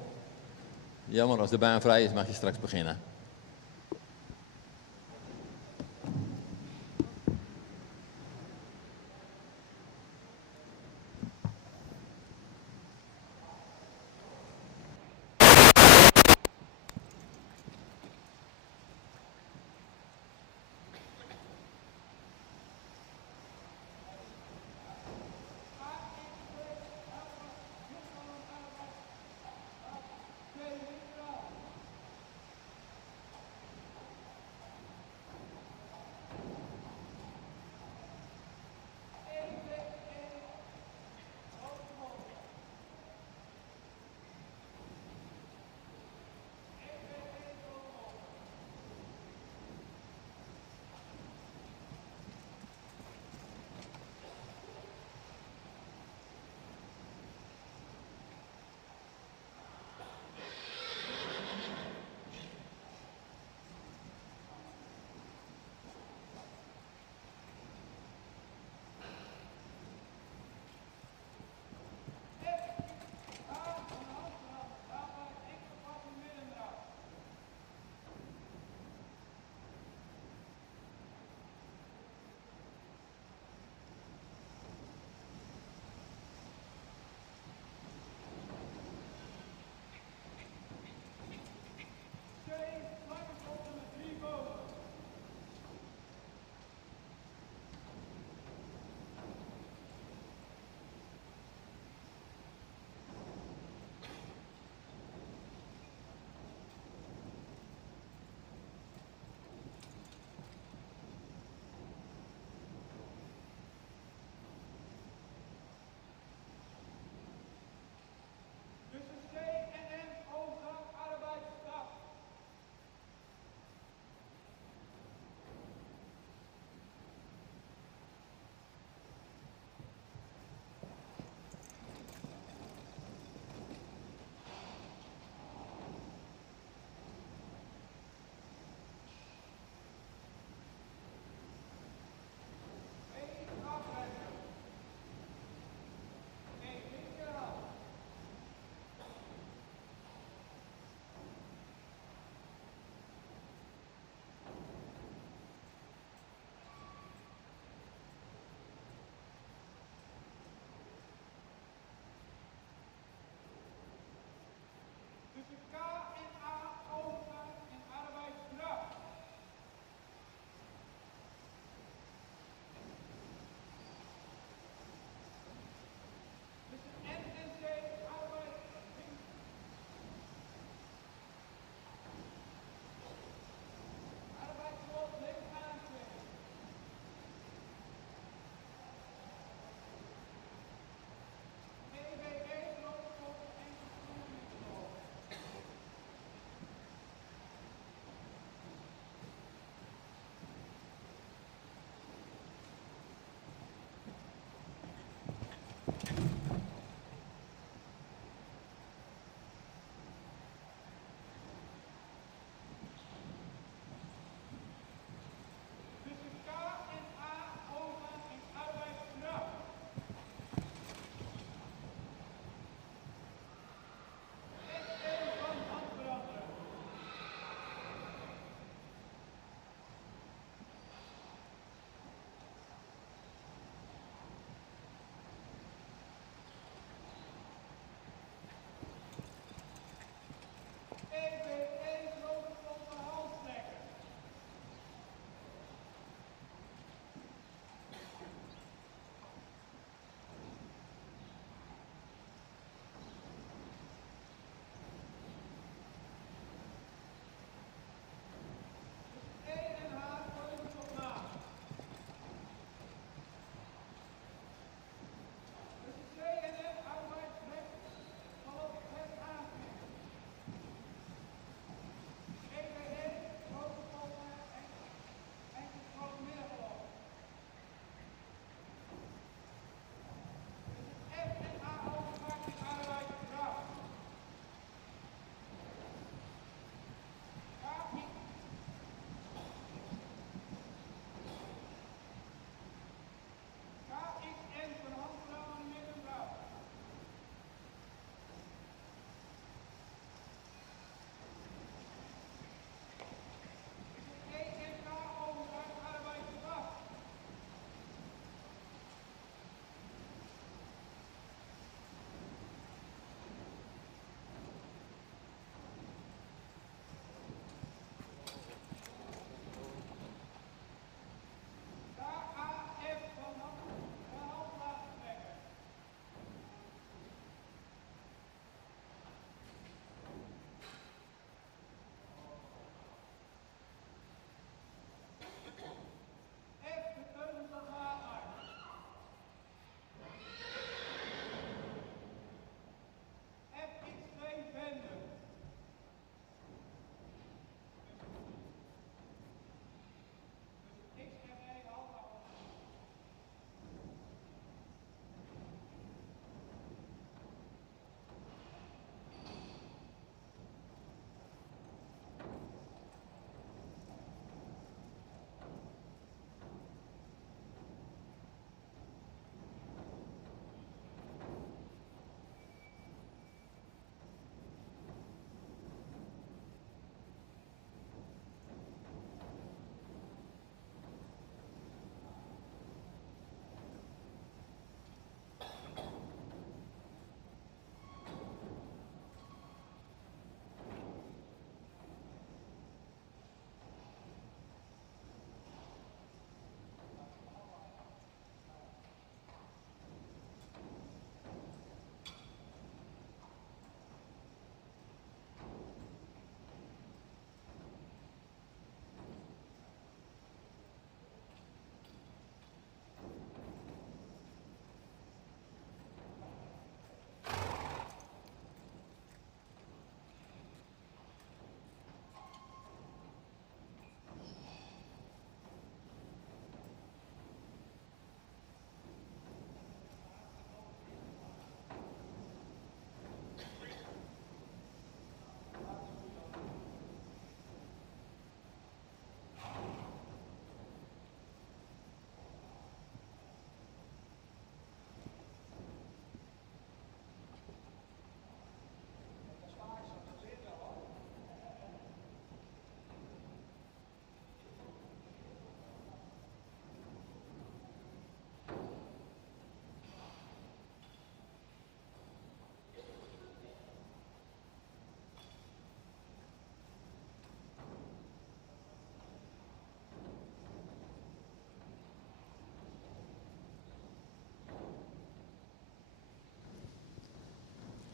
Jelmer, als de baan vrij is mag je straks beginnen.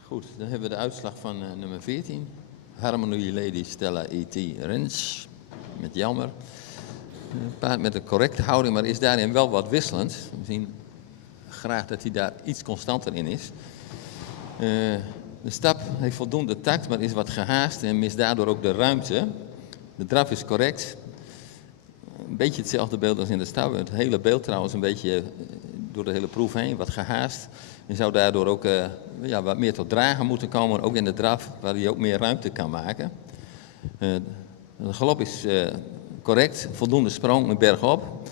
Goed, dan hebben we de uitslag van nummer 14. Harmony Lady Stella E.T. Rens met Jelmer. Paard met een correcte houding, maar is daarin wel wat wisselend. We zien graag dat hij daar iets constanter in is. De stap heeft voldoende tact, maar is wat gehaast en mist daardoor ook de ruimte. De draf is correct. Een beetje hetzelfde beeld als in de stap. Het hele beeld trouwens een beetje door de hele proef heen, wat gehaast. Je zou daardoor ook wat meer tot dragen moeten komen, ook in de draf, waar je ook meer ruimte kan maken. De galop is correct, voldoende sprong bergop.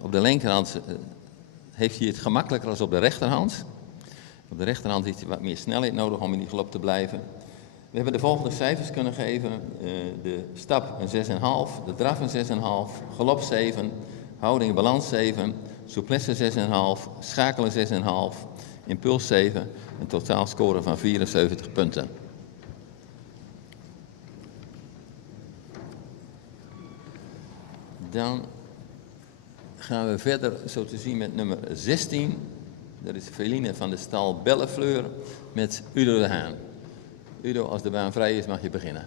Op de linkerhand heeft hij het gemakkelijker dan op de rechterhand. Op de rechterhand heeft hij wat meer snelheid nodig om in die galop te blijven. We hebben de volgende cijfers kunnen geven. De stap een 6,5, de draf een 6,5, galop 7, houding balans 7, souplesse 6,5, schakelen 6,5, impuls 7, een totaalscore van 74 punten. Dan gaan we verder, zo te zien, met nummer 16. Dat is Feline van de stal Bellefleur met Udo de Haan. Udo, als de baan vrij is, mag je beginnen.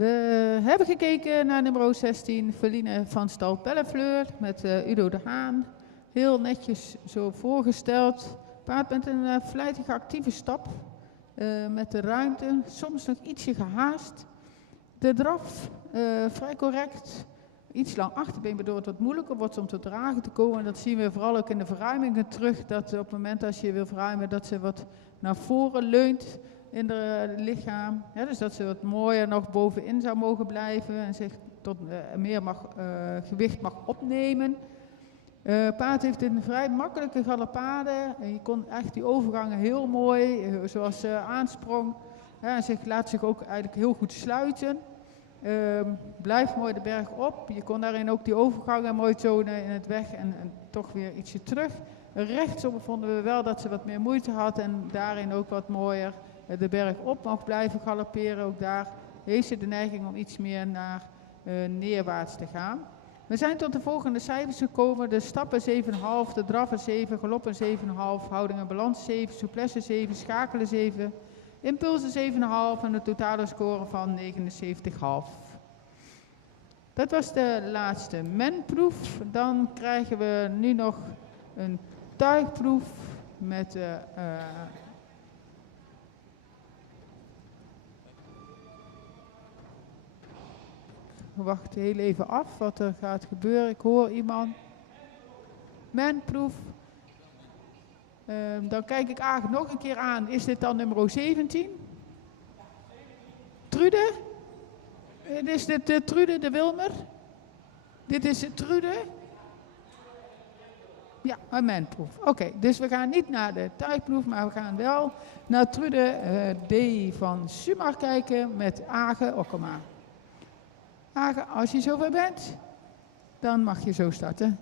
We hebben gekeken naar nummer 16, Feline van Stal Pellefleur met Udo de Haan. Heel netjes zo voorgesteld. Paard met een vlijtige actieve stap. Met de ruimte, soms nog ietsje gehaast. De draf, vrij correct. Iets lang achterbeen, waardoor het wat moeilijker wordt om te dragen te komen. En dat zien we vooral ook in de verruimingen terug. Dat op het moment als je wil verruimen, dat ze wat naar voren leunt in het lichaam. Ja, dus dat ze wat mooier nog bovenin zou mogen blijven. En zich tot meer gewicht mag opnemen. Paard heeft een vrij makkelijke galopade. En je kon echt die overgangen heel mooi, zoals ze aansprong. Ja, laat zich ook eigenlijk heel goed sluiten. Blijft mooi de berg op. Je kon daarin ook die overgangen mooi tonen in het weg en toch weer ietsje terug. Rechtsom vonden we wel dat ze wat meer moeite had en daarin ook wat mooier de berg op mag blijven galopperen. Ook daar heeft ze de neiging om iets meer naar neerwaarts te gaan. We zijn tot de volgende cijfers gekomen. De stappen 7,5, de draffen 7, galoppen 7,5, houding en balans 7, souplesse 7, schakelen 7, impulsen 7,5 en de totale score van 79,5. Dat was de laatste menproef. Dan krijgen we nu nog een tuigproef met we wachten heel even af wat er gaat gebeuren. Ik hoor iemand. Menproef. Dan kijk ik eigenlijk nog een keer aan. Is dit dan nummer 17? Trude? Is dit Trude de Wilmer? Dit is Trude? Ja, een menproef. Oké, dus we gaan niet naar de tuigproef, maar we gaan wel naar Trude D. van Sumar kijken met Age Okkema. Age, als je zover bent, dan mag je zo starten.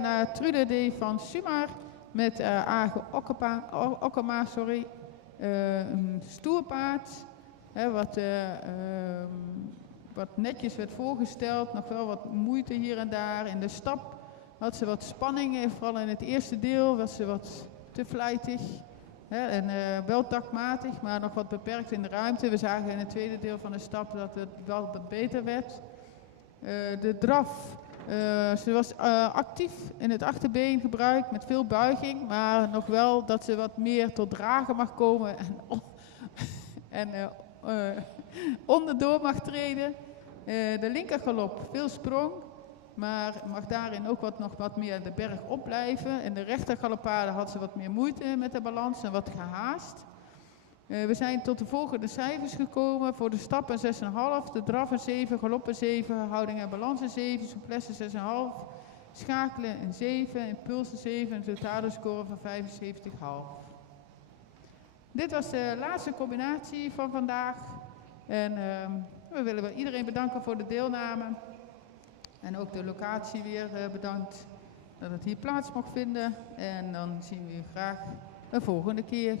naar Trude D. van Sumar met Age Okkema, een stoerpaard. Wat netjes werd voorgesteld, nog wel wat moeite hier en daar. In de stap had ze wat spanning, vooral in het eerste deel was ze wat te vlijtig. En wel taktmatig, maar nog wat beperkt in de ruimte. We zagen in het tweede deel van de stap dat het wel wat beter werd. De draf, ze was actief in het achterbeen gebruikt met veel buiging, maar nog wel dat ze wat meer tot dragen mag komen en onderdoor mag treden. De linkergalop, veel sprong, maar mag daarin ook nog wat meer de berg opblijven. En de rechtergalopade had ze wat meer moeite met de balans en wat gehaast. We zijn tot de volgende cijfers gekomen. Voor de stap een 6,5, de draf een 7, galop een 7, houding en balans een 7, souplesse 6,5, schakelen een 7, impuls een 7, een totale score van 75,5. Dit was de laatste combinatie van vandaag. En we willen iedereen bedanken voor de deelname. En ook de locatie weer bedankt dat het hier plaats mocht vinden. En dan zien we u graag de volgende keer.